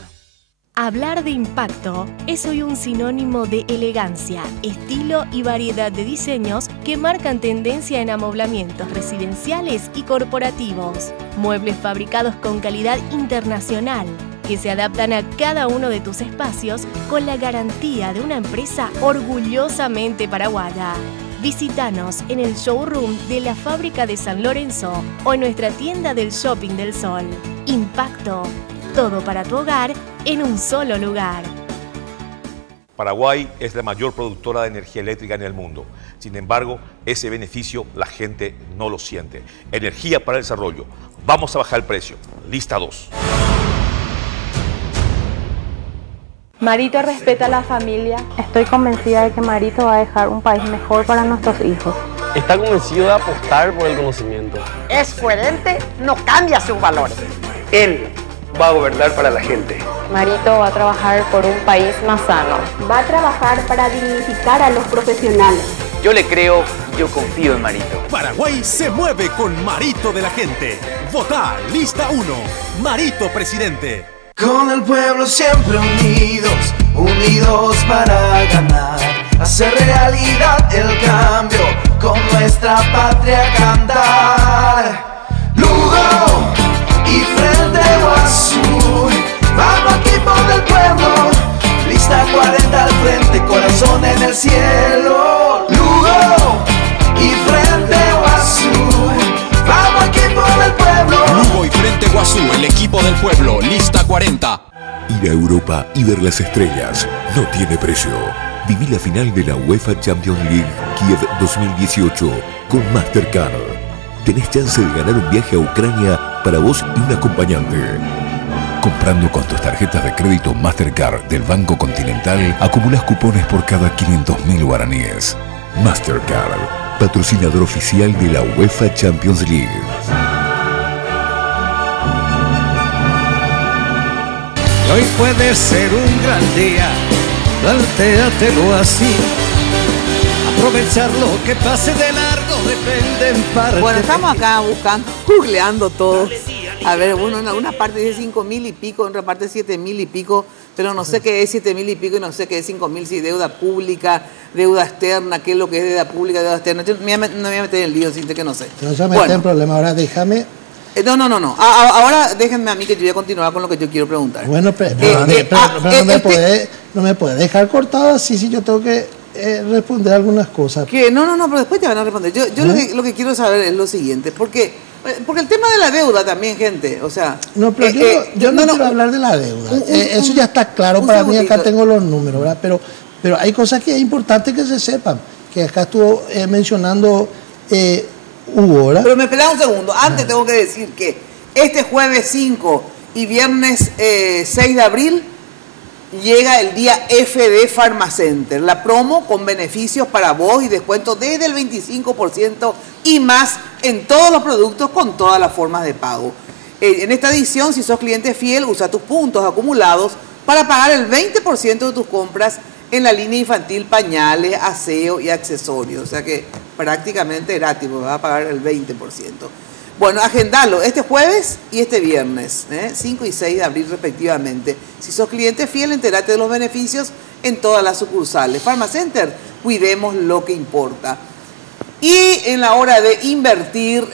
Hablar de impacto es hoy un sinónimo de elegancia, estilo y variedad de diseños que marcan tendencia en amoblamientos residenciales y corporativos. Muebles fabricados con calidad internacional, que se adaptan a cada uno de tus espacios con la garantía de una empresa orgullosamente paraguaya. Visítanos en el showroom de la fábrica de San Lorenzo o en nuestra tienda del Shopping del Sol. Impacto, todo para tu hogar en un solo lugar. Paraguay es la mayor productora de energía eléctrica en el mundo. Sin embargo, ese beneficio la gente no lo siente. Energía para el desarrollo. Vamos a bajar el precio. Lista 2. Marito respeta a la familia. Estoy convencida de que Marito va a dejar un país mejor para nuestros hijos. Está convencido de apostar por el conocimiento. Es coherente, no cambia sus valores. Él va a gobernar para la gente. Marito va a trabajar por un país más sano. Va a trabajar para dignificar a los profesionales. Yo le creo, yo confío en Marito. Paraguay se mueve con Marito de la gente. Votá, lista 1, Marito presidente. Con el pueblo siempre unidos, unidos para ganar, hacer realidad el cambio, con nuestra patria cantar. Lugo y Frente Guazú, vamos equipo del pueblo, lista 40 al frente, corazón en el cielo. Lugo y Frente Guazú, vamos equipo del pueblo. Lugo y Frente Guazú, el equipo del pueblo, lista 40. Ir a Europa y ver las estrellas no tiene precio. Viví la final de la UEFA Champions League Kiev 2018 con Mastercard. Tenés chance de ganar un viaje a Ucrania para vos y un acompañante. Comprando con tus tarjetas de crédito Mastercard del Banco Continental, acumulas cupones por cada 500.000 guaraníes. Mastercard, patrocinador oficial de la UEFA Champions League. Y hoy puede ser un gran día, plantéatelo así. Aprovechar lo que pase de largo depende en parte. Bueno, estamos acá buscando, googleando todo. A ver, uno en alguna parte dice 5.000 y pico, en otra parte 7.000 y pico, pero no sé qué es 7.000 y pico y no sé qué es 5.000, si deuda pública, deuda externa, qué es lo que es deuda pública, deuda externa. Yo no me voy a meter en el lío, sin que no sé. No se mete en problema, ahora déjame. No. Ahora déjenme a mí que yo voy a continuar con lo que yo quiero preguntar. Bueno, pero no me puede dejar cortado así si yo tengo que responder algunas cosas. Que no, pero después te van a responder. Yo lo que quiero saber es lo siguiente, porque el tema de la deuda también, gente, o sea... No, pero yo no quiero hablar de la deuda. Eso ya está claro para mí, acá tengo los números, ¿verdad? Pero hay cosas que es importante que se sepan, que acá estuvo mencionando Hugo, ¿verdad? Pero me espera un segundo, antes tengo que decir que este jueves 5 y viernes 6 de abril llega el día F de Pharmacenter, la promo con beneficios para vos y descuento desde el 25% y más en todos los productos con todas las formas de pago. En esta edición, si sos cliente fiel, usa tus puntos acumulados para pagar el 20% de tus compras en la línea infantil, pañales, aseo y accesorios. O sea que prácticamente gratis, porque vas a pagar el 20%. Bueno, agendalo este jueves y este viernes, 5 y 6 de abril respectivamente. Si sos cliente fiel, entérate de los beneficios en todas las sucursales. Pharmacenter, cuidemos lo que importa. Y en la hora de invertir,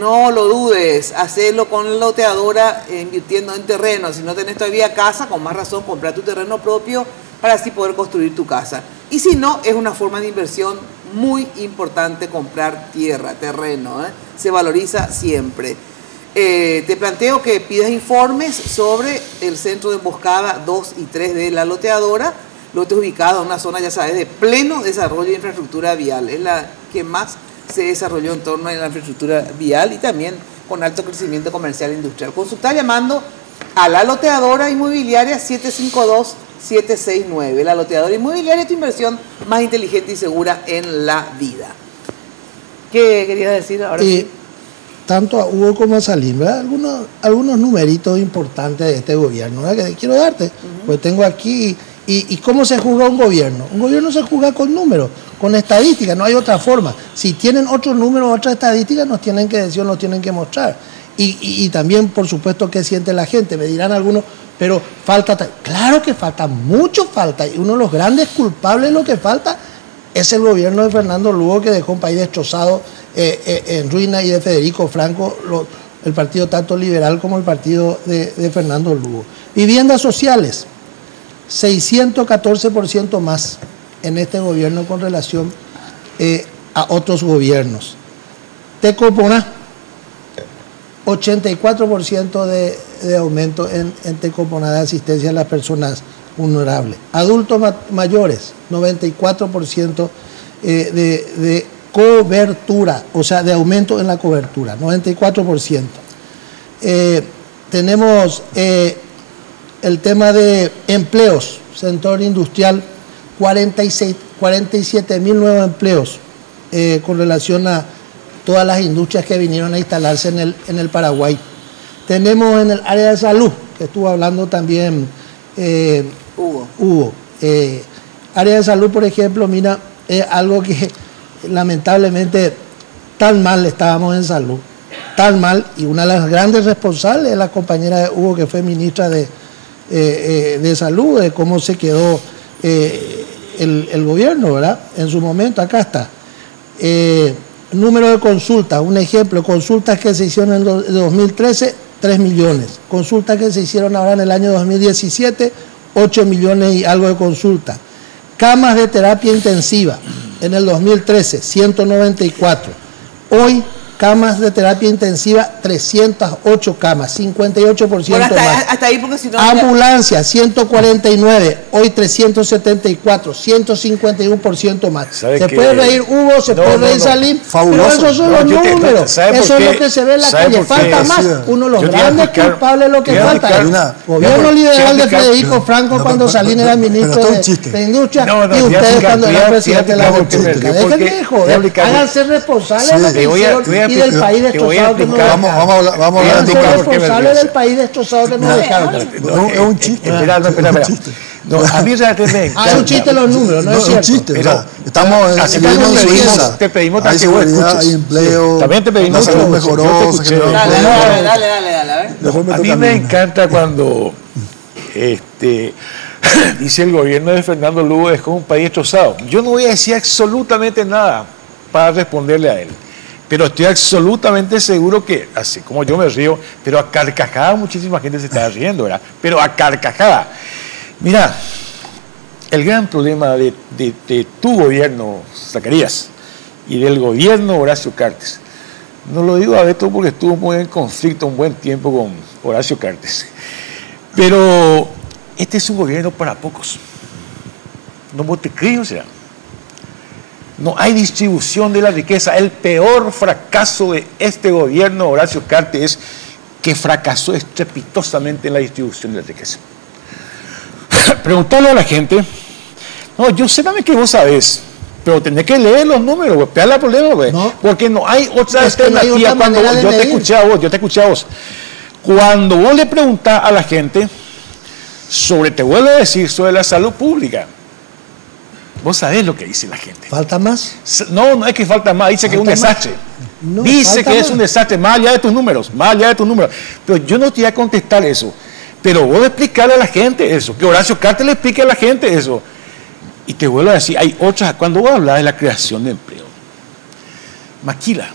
no lo dudes, hacelo con la loteadora invirtiendo en terreno. Si no tenés todavía casa, con más razón, compra tu terreno propio para así poder construir tu casa. Y si no, es una forma de inversión muy importante comprar tierra, terreno, se valoriza siempre. Te planteo que pidas informes sobre el centro de emboscada 2 y 3 de la loteadora. Lote ubicado en una zona, ya sabes, de pleno desarrollo de infraestructura vial. Es la que más se desarrolló en torno a la infraestructura vial y también con alto crecimiento comercial e industrial. Consulta llamando a la loteadora inmobiliaria 752-769. La loteadora inmobiliaria es tu inversión más inteligente y segura en la vida. ¿Qué querías decir ahora? Tanto a Hugo como a Salim, ¿verdad? Algunos numeritos importantes de este gobierno, ¿verdad? Que quiero darte. Pues tengo aquí. ¿Y cómo se juzga un gobierno? Un gobierno se juzga con números, con estadísticas, no hay otra forma. Si tienen otros números, otras estadísticas, nos tienen que decir, nos tienen que mostrar. Y también, por supuesto, qué siente la gente. Me dirán algunos, pero falta... Claro que falta, mucho falta. Y uno de los grandes culpables de lo que falta es el gobierno de Fernando Lugo, que dejó un país destrozado, en ruina, y de Federico Franco, el partido tanto liberal como el partido de Fernando Lugo. Viviendas sociales, 614% más en este gobierno con relación a otros gobiernos. Tecoponá, 84% de aumento en Tecoponá de asistencia a las personas vulnerables. Adultos mayores, 94% de cobertura, o sea, de aumento en la cobertura, 94%. Tenemos el tema de empleos, sector industrial, 47.000 nuevos empleos con relación a todas las industrias que vinieron a instalarse en el Paraguay. Tenemos en el área de salud, que estuvo hablando también Hugo. Área de salud, por ejemplo, mira, es algo que lamentablemente tan mal estábamos en salud, tan mal, y una de las grandes responsables es la compañera de Hugo, que fue ministra de salud, de cómo se quedó el gobierno, ¿verdad? En su momento, acá está. Número de consultas, un ejemplo, consultas que se hicieron en 2013, 3 millones. Consultas que se hicieron ahora en el año 2017, 8 millones y algo de consultas. Camas de terapia intensiva, en el 2013, 194. Hoy, camas de terapia intensiva, 308 camas, 58% bueno, más. Hasta ahí, porque si no... Ambulancia, 149, hoy 374, 151% más. Se puede reír Hugo, se puede reír Salim, pero esos son los números. Eso es lo que se ve en la calle. Falta más. Uno de los grandes culpables de lo que falta. El gobierno liberal de Federico Franco cuando Salim era ministro de Industria y ustedes cuando eran presidente de la República. Déjenme de joder, háganse responsables de lo que hicieron y del país destrozado que nos dejaron. Vamos a hablar de responsable del país destrozado que nos dejaron. Es un chiste. Espera. No, a mí realmente me encanta. Es un chiste los números, no es cierto. Es un chiste. Estamos en Suiza. Te pedimos hay seguridad, hay empleo. También te pedimos la salud mejoró. Dale, a ver. A mí me encanta cuando dice el gobierno de Fernando Lugo es como un país destrozado. Yo no voy a decir absolutamente nada para responderle a él, pero estoy absolutamente seguro que, así como yo me río, pero a carcajada muchísima gente se está riendo, ¿verdad? Pero a carcajada. Mira, el gran problema de tu gobierno, Zacarías, y del gobierno Horacio Cartes, no lo digo a Beto porque estuvo muy en conflicto un buen tiempo con Horacio Cartes, pero este es un gobierno para pocos. No te crees, o sea. No hay distribución de la riqueza. El peor fracaso de este gobierno, Horacio Cartes, es que fracasó estrepitosamente en la distribución de la riqueza. Preguntarle a la gente, no, yo sé también que vos sabés, pero tenés que leer los números, güey, pegar el problema, güey, no, porque no hay otra alternativa. Cuando yo te escuché a vos, cuando vos le preguntás a la gente sobre, te vuelvo a decir, sobre la salud pública, vos sabés lo que dice la gente. ¿Falta más? No, no es que falta más, dice que es un desastre. No, dice que es un desastre, más allá de tus números, Pero yo no te voy a contestar eso. Pero vos explicarle a la gente eso, que Horacio Cartes le explique a la gente eso. Y te vuelvo a decir, hay otras, cuando vos hablas de la creación de empleo, Maquila.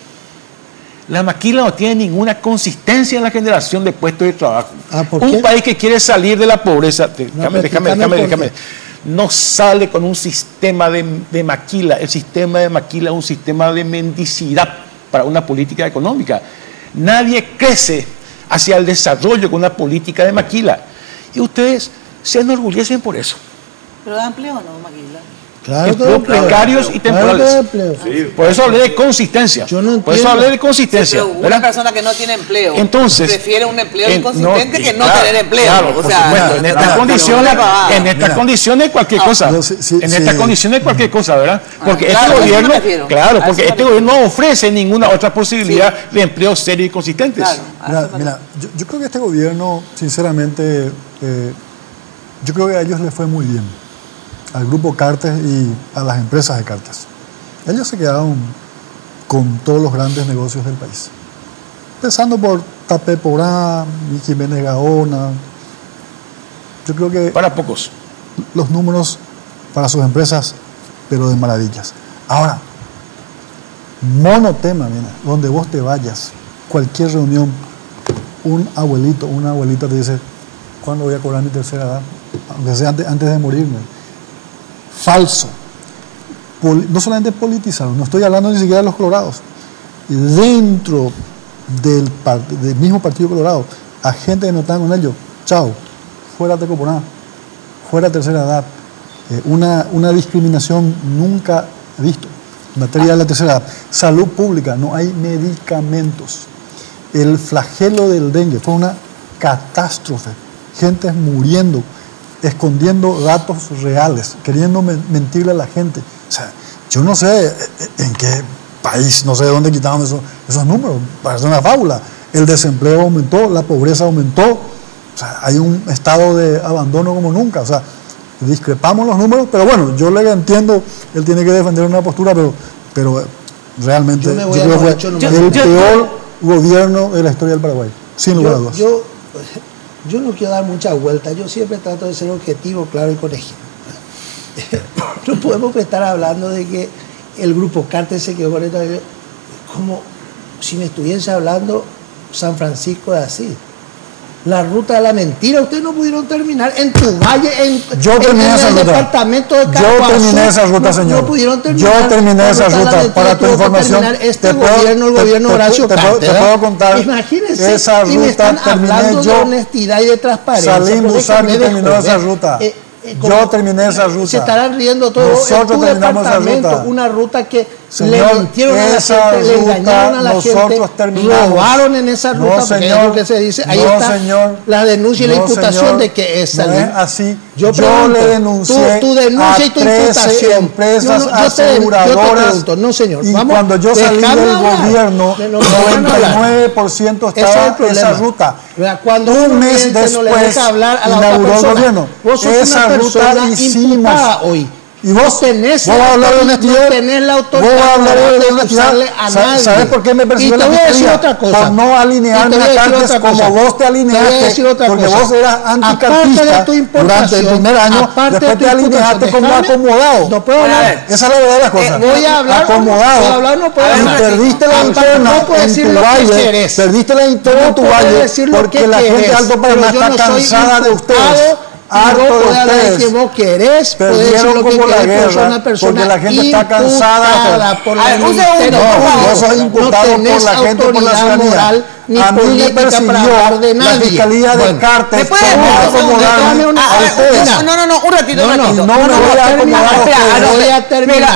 La Maquila no tiene ninguna consistencia en la generación de puestos de trabajo. Un país que quiere salir de la pobreza, déjame. No sale con un sistema de Maquila. El sistema de Maquila es un sistema de mendicidad para una política económica. Nadie crece hacia el desarrollo con una política de Maquila. Y ustedes se enorgullecen por eso. ¿Pero da empleo o no, Maquila? Claro, precarios y temporales. Sí, por eso hablé de consistencia. Por eso hablé de consistencia. Sí, pero una persona que no tiene empleo, entonces, prefiere un empleo inconsistente que no tener empleo. Claro, o sea, en estas condiciones cualquier cosa. En estas condiciones cualquier cosa, ¿verdad? Porque este gobierno, este gobierno no ofrece ninguna otra posibilidad de empleos serios y consistentes. Mira, yo creo que este gobierno, sinceramente, yo creo que a ellos les fue muy bien, al grupo Cartes y a las empresas de Cartes. Ellos se quedaron con todos los grandes negocios del país. Empezando por Tapé Porá, Jiménez Gaona. Yo creo que... Para pocos. Los números para sus empresas, pero de maravillas. Ahora, monotema, mira, donde vos te vayas, cualquier reunión, un abuelito, una abuelita te dice, ¿cuándo voy a cobrar mi tercera edad? Aunque sea antes de morirme. Falso. No solamente politizado, no estoy hablando ni siquiera de los colorados. Dentro del mismo Partido Colorado, a gente que no está con ellos, chao, fuera Tecoponá, fuera tercera edad. Una discriminación nunca visto en materia de la tercera edad. Salud pública, no hay medicamentos. El flagelo del dengue fue una catástrofe. Gente muriendo, escondiendo datos reales, queriendo mentirle a la gente. O sea, yo no sé en qué país, no sé de dónde quitaron esos números, parece una fábula. El desempleo aumentó, la pobreza aumentó, o sea, hay un estado de abandono como nunca. O sea, discrepamos los números, pero bueno, yo le entiendo, él tiene que defender una postura, pero realmente yo creo que fue el peor gobierno de la historia del Paraguay, sin lugar a dudas. Yo no quiero dar muchas vueltas, yo siempre trato de ser objetivo, claro y conejo. No podemos estar hablando de que el grupo Cartes se quedó con esto, como si me estuviese hablando San Francisco de Asís. La ruta de la mentira, ustedes no pudieron terminar en tu valle, en el departamento de Caguazú. Yo terminé esa ruta, señor. No pudieron terminar. Yo terminé esa ruta, para tu información. El gobierno Horacio Cartes. Te puedo contar. Imagínense, esa ruta y me están hablando yo, de honestidad y de transparencia. Salim Busardi terminó esa ruta. Yo terminé esa ruta. Se estarán riendo todos. Nosotros terminamos esa ruta. Una ruta que Señor, le mintieron a la esa gente, le engañaron a la gente, nosotros terminamos. robaron en esa ruta, No, porque señor. es lo que se dice. Ahí No, está señor. la denuncia y la No, imputación señor. de que es No Salim. es así. Yo Yo pregunto, le denuncié tu denuncia y tu a 13 imputación. empresas yo te aseguradoras. pregunto, no señor, Y vamos, cuando yo salí déjame del hablar. gobierno, De lo que van a hablar. 99% Ese es el estaba problema. esa ruta. Cuando un uno mes miente, no le después deja hablar a la otra inauguró el persona. gobierno. Vos sos Esa una ruta persona hicimos. imputada hoy. Y vos tenés vas a hablar de honestidad. no tenés la Vos autoridad vas a hablar moral de honestidad. acusarle a nadie. ¿Sabes por qué me persiguió Y la te voy a decir fiscalía? otra cosa. Por no alinearme Y te voy a a decir Cartes otra cosa. como vos te Te voy a alineaste, decir otra porque cosa. vos eras Aparte de anticartista tu importación, durante el primer año, aparte de después tu te alineaste importación, como déjame- acomodado. No puedo hablar. Esa es la verdad de las cosas. Voy a hablar. Acomodado. ¿Puedo hablar o no puedo Y hablar? perdiste la interna No puedo en decir tu lo que valle. querés. Perdiste la interna en tu No puedo valle decir lo porque que la gente de querés, Alto Paraná pero yo está no soy cansada de ustedes. imputado. Harto vos de podés hablar de ustedes. que vos querés, podés decir Perdieron lo que como la querés, pero sos guerra, una persona porque la gente está cansada. imputada por la A ver, un ministerio. segundo, No, por favor. vos sos imputado por tenés la gente, por la autoridad ciudadanía. moral ni A mí me política para persiguió hablar de la nadie. Fiscalía de Bueno, Cartes. ¿Me puede por no dejar un segundo? acomodarme Déjame a ustedes. No, un ratito, un ratito. no me voy a acomodar a Espera, ustedes. voy a terminar.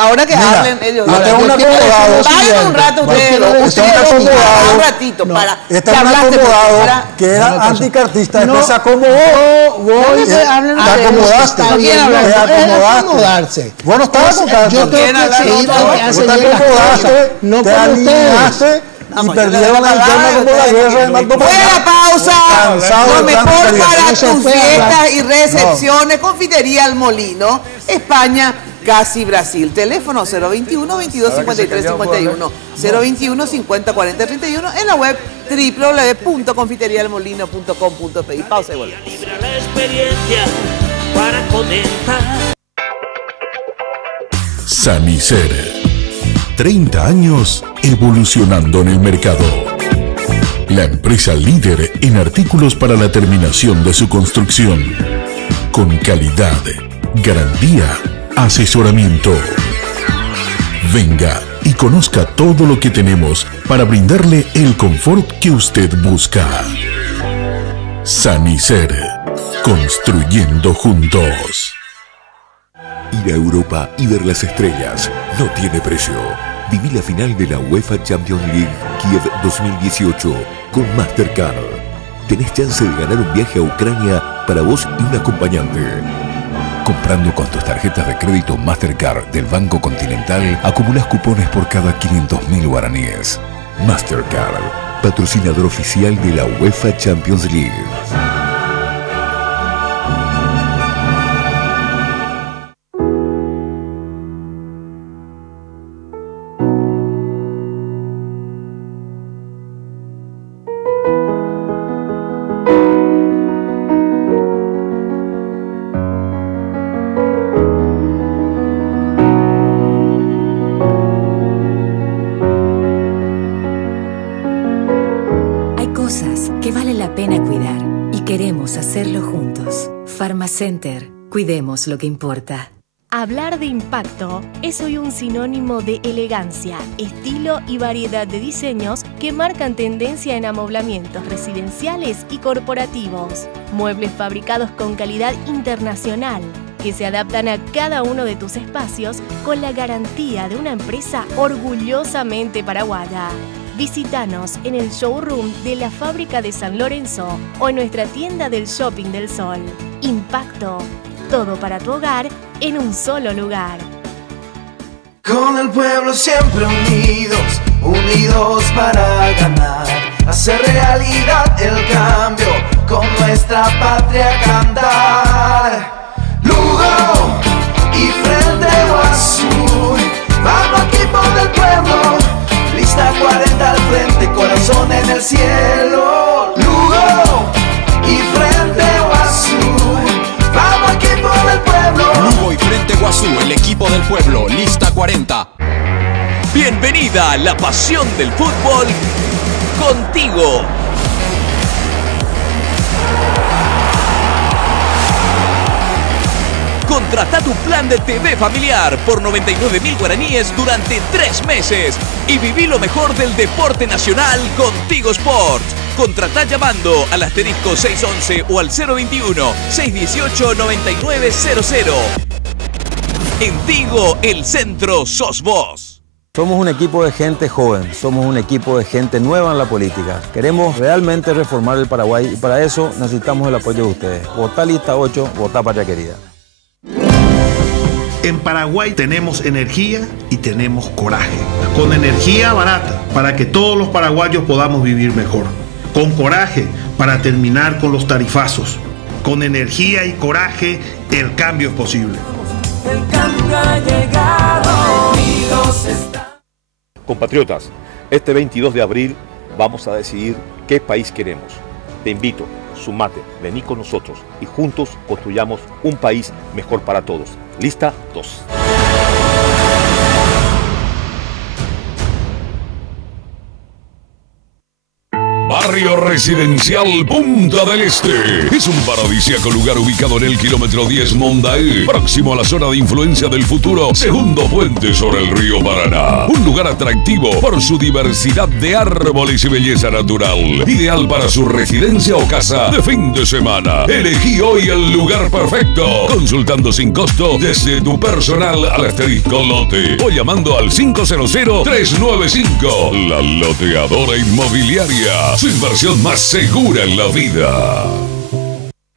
ahora que Mira, hablen ellos. yo tengo un yo quiero decir acomodado. lo Vayan un siguiente. rato ustedes, Quiero dos. decir Ustedes lo dos, siguiente. un ratito, para. Este que es un hablaste, acomodado para- que era anticartista, después se acomodó. Voy Te acomodaste. Está bien, Te no, es acomodaste. acomodarse. Bueno, estaba acomodado. Yo tengo que seguir lo que hacen Te bien las acomodaste, cosas, no te como alineaste ustedes. y perdieron la interna como la guerra en Alto Paraná. Fuera pausa, Cansado lo de mejor tanta para guerra. No se tus puede fiestas hablar. y recepciones, Confitería El Molino, España, casi Brasil. Teléfono 021 22 53 51, 021 50 40 31, en la web www.confiterialmolino.com.pi. Pausa y volvemos. La experiencia para comentar. Sanicer. 30 años evolucionando en el mercado. La empresa líder en artículos para la terminación de su construcción. Con calidad, garantía, asesoramiento. Venga y conozca todo lo que tenemos para brindarle el confort que usted busca. Sanicer. Construyendo juntos. Ir a Europa y ver las estrellas no tiene precio. Viví la final de la UEFA Champions League Kiev 2018 con Mastercard. Tenés chance de ganar un viaje a Ucrania para vos y un acompañante. Comprando con tus tarjetas de crédito Mastercard del Banco Continental, acumulas cupones por cada 500.000 guaraníes. Mastercard, patrocinador oficial de la UEFA Champions League. Hay cosas que vale la pena cuidar y queremos hacerlo juntos. Pharmacenter, cuidemos lo que importa. Hablar de impacto es hoy un sinónimo de elegancia, estilo y variedad de diseños que marcan tendencia en amoblamientos residenciales y corporativos. Muebles fabricados con calidad internacional que se adaptan a cada uno de tus espacios con la garantía de una empresa orgullosamente paraguaya. Visítanos en el showroom de la fábrica de San Lorenzo o en nuestra tienda del Shopping del Sol. Impacto. Todo para tu hogar en un solo lugar. Con el pueblo siempre unidos, unidos para ganar, hacer realidad el cambio, con nuestra patria cantar. Lugo y Frente Guazú, vamos equipo del pueblo, lista 40 al frente, corazón en el cielo. Lugo y Frente Guazú, vamos equipo del pueblo. Lugo y Frente Guazú, el equipo del pueblo, lista 40. Bienvenida a la pasión del fútbol contigo. Contrata tu plan de TV familiar por 99.000 guaraníes durante 3 meses y viví lo mejor del deporte nacional con Tigo Sports. Contrata llamando al asterisco 611 o al 021 618 9900. En Tigo, el centro sos vos. Somos un equipo de gente joven, somos un equipo de gente nueva en la política. Queremos realmente reformar el Paraguay y para eso necesitamos el apoyo de ustedes. Votá lista 8, votá patria querida. En Paraguay tenemos energía y tenemos coraje. Con energía barata para que todos los paraguayos podamos vivir mejor. Con coraje para terminar con los tarifazos. Con energía y coraje el cambio es posible. El cambio ha llegado. Unidos está. Compatriotas, este 22 de abril vamos a decidir qué país queremos. Te invito, sumate, vení con nosotros y juntos construyamos un país mejor para todos. Lista 2. Barrio Residencial Punta del Este. Es un paradisíaco lugar ubicado en el kilómetro 10 Mondaé, próximo a la zona de influencia del futuro segundo puente sobre el río Paraná. Un lugar atractivo por su diversidad de árboles y belleza natural. Ideal para su residencia o casa de fin de semana. Elegí hoy el lugar perfecto, consultando sin costo desde tu personal al asterisco lote o llamando al 500-395. La Loteadora Inmobiliaria. Su inversión más segura en la vida.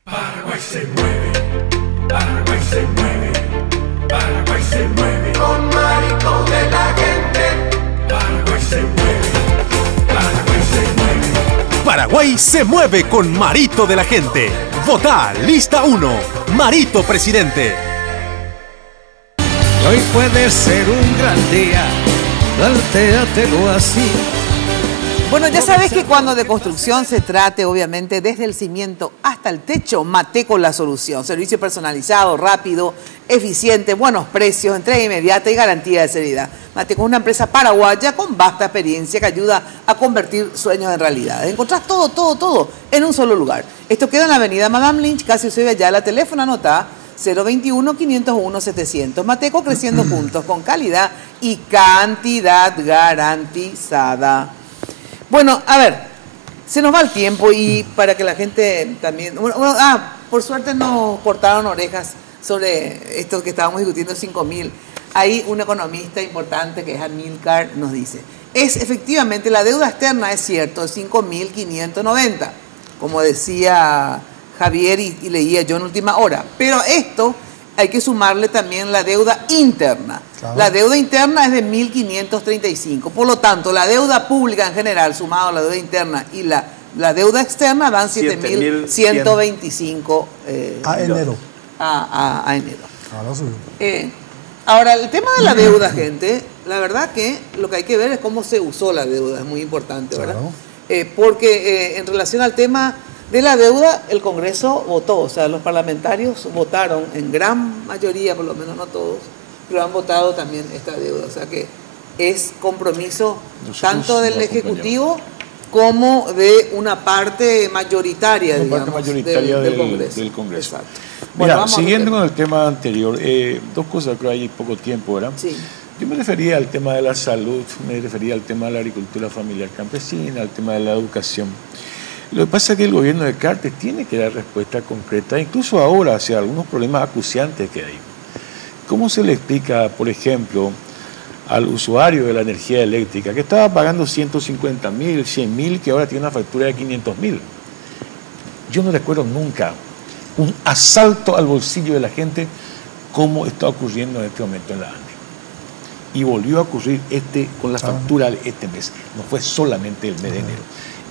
Paraguay se mueve, Paraguay se mueve, Paraguay se mueve. Con Marito de la gente. Paraguay se mueve, Paraguay se mueve. Paraguay se mueve con Marito de la gente. Votá lista 1, Marito presidente. Hoy puede ser un gran día, plantéatelo así. Bueno, ya sabes que cuando de construcción se trate, obviamente, desde el cimiento hasta el techo, Mateco la solución. Servicio personalizado, rápido, eficiente, buenos precios, entrega inmediata y garantía de seriedad. Mateco es una empresa paraguaya con vasta experiencia que ayuda a convertir sueños en realidad. Encontrás todo en un solo lugar. Esto queda en la avenida Madame Lynch, casi Eusebio Ayala, teléfono anotá 021-501-700. Mateco creciendo juntos con calidad y cantidad garantizada. Bueno, a ver, se nos va el tiempo y para que la gente también... por suerte nos cortaron orejas sobre esto que estábamos discutiendo, 5.000. Ahí un economista importante que es Amilcar nos dice, es efectivamente la deuda externa, es cierto, es 5.590, como decía Javier y leía yo en última hora, pero esto hay que sumarle también la deuda interna. Claro. La deuda interna es de 1.535. Por lo tanto, la deuda pública en general, sumado a la deuda interna y la deuda externa, dan 7.125 a enero. A enero. Ahora, el tema de la deuda, gente, la verdad que lo que hay que ver es cómo se usó la deuda. Es muy importante, ¿verdad? Claro. Porque en relación al tema de la deuda, el Congreso votó, o sea, los parlamentarios votaron en gran mayoría, por lo menos no todos, pero han votado también esta deuda. O sea que es compromiso tanto del Ejecutivo como de una parte mayoritaria, del Congreso. Del Congreso. Exacto. Mira, bueno, siguiendo con el tema anterior, dos cosas, creo que hay poco tiempo, ¿verdad? Sí. Yo me refería al tema de la salud, me refería al tema de la agricultura familiar campesina, al tema de la educación. Lo que pasa es que el gobierno de Cartes tiene que dar respuesta concreta, incluso ahora, hacia algunos problemas acuciantes que hay. ¿Cómo se le explica, por ejemplo, al usuario de la energía eléctrica que estaba pagando 150.000, 100.000, que ahora tiene una factura de 500.000? Yo no recuerdo nunca un asalto al bolsillo de la gente como está ocurriendo en este momento en la ANDE. Y volvió a ocurrir con la factura de este mes, no fue solamente el mes de enero.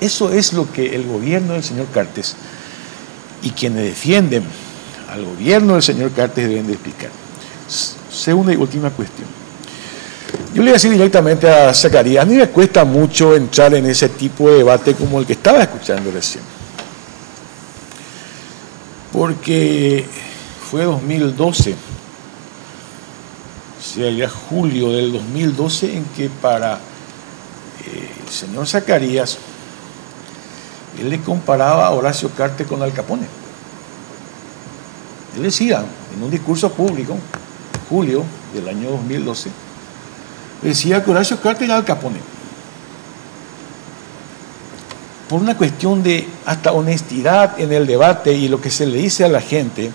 Eso es lo que el gobierno del señor Cartes y quienes defienden al gobierno del señor Cartes deben de explicar. Segunda y última cuestión. Yo le voy a decir directamente a Zacarías, a mí me cuesta mucho entrar en ese tipo de debate como el que estaba escuchando recién. Porque fue 2012, sería julio del 2012, en que para el señor Zacarías, él le comparaba a Horacio Cartes con Al Capone. Él decía, en un discurso público, julio del año 2012, decía que Horacio Cartes era Al Capone. Por una cuestión de hasta honestidad en el debate y lo que se le dice a la gente,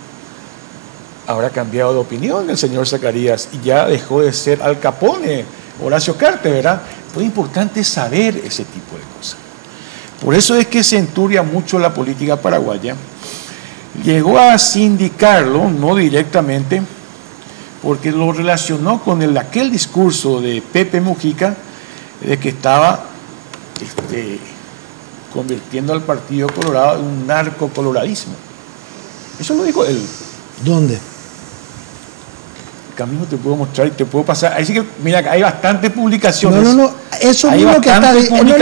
habrá cambiado de opinión el señor Zacarías y ya dejó de ser Al Capone, Horacio Cartes, ¿verdad? Pues es importante saber ese tipo de cosas. Por eso es que se enturbia mucho la política paraguaya. Llegó a sindicarlo, no directamente, porque lo relacionó con aquel discurso de Pepe Mujica de que estaba convirtiendo al Partido Colorado en un narcocoloradismo. Eso lo dijo él. ¿Dónde? Camilo, te puedo mostrar y te puedo pasar. Ahí sí que, mira, hay bastantes publicaciones. No. Eso hay mismo que está diciendo.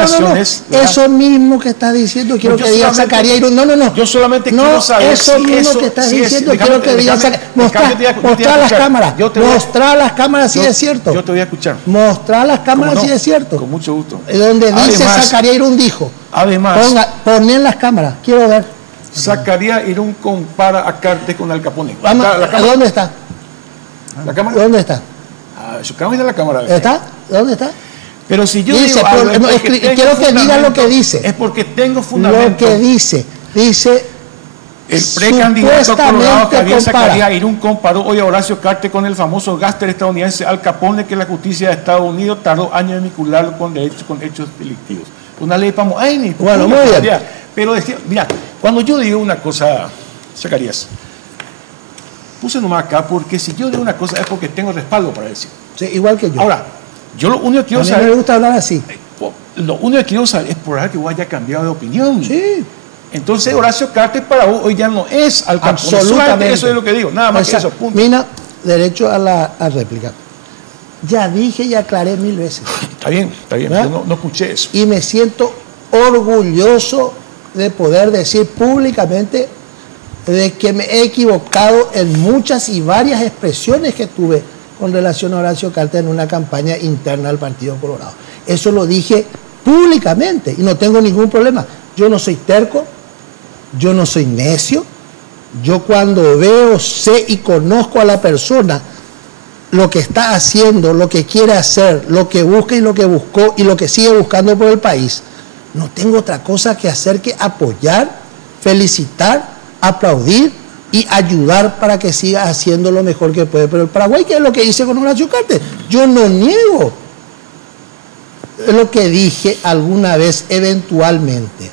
Eso mismo que está diciendo, quiero que diga Zacarías Irún. No. Yo solamente quiero saber eso mismo que estás diciendo, quiero que diga Zacarías. Mostrar las cámaras. Mostrar las cámaras si es cierto. Yo te voy a escuchar. Mostrar las cámaras si es cierto. Con mucho gusto. Donde dice Zacarías Irún dijo. Además. Poner las cámaras. Quiero ver. Zacarías Irún compara a Cartes con Al Capone. ¿Dónde está? ¿La cámara? ¿Dónde está? Su cámara de la cámara. ¿Está? ¿Dónde está? Pero si yo dice, digo algo, quiero que diga lo que dice. Es porque tengo fundamento. Lo que dice el precandidato colorado Javier Zacarías Irún comparó hoy a Horacio Cartes con el famoso gángster estadounidense Al Capone, que la justicia de Estados Unidos tardó años en vincularlo con hechos delictivos. Una ley para bueno, muy bien. Pero decía, mira, cuando yo digo una cosa, Zacarías, puse nomás acá porque si yo digo una cosa es porque tengo respaldo para decir. Sí, igual que yo. Ahora, yo lo único que quiero saber. A mí me gusta hablar así. Lo único que quiero saber es por ahí que vos haya cambiado de opinión. Sí. Entonces Horacio Cartes para vos hoy ya no es Al Capone. Absolutamente. Eso es lo que digo, nada más que eso. Punto. Mina, derecho a la réplica. Ya dije y aclaré 1000 veces. Está bien, yo no escuché eso. Y me siento orgulloso de poder decir públicamente de que me he equivocado en muchas y varias expresiones que tuve con relación a Horacio Cartes en una campaña interna del Partido Colorado. Eso lo dije públicamente y no tengo ningún problema. Yo no soy terco, yo no soy necio. Yo cuando veo, sé y conozco a la persona, lo que está haciendo, lo que quiere hacer, lo que busca y lo que buscó y lo que sigue buscando por el país, no tengo otra cosa que hacer que apoyar, felicitar, aplaudir y ayudar para que siga haciendo lo mejor que puede. Pero el Paraguay, ¿qué es lo que hice con Horacio Cartes? Yo no niego lo que dije alguna vez eventualmente.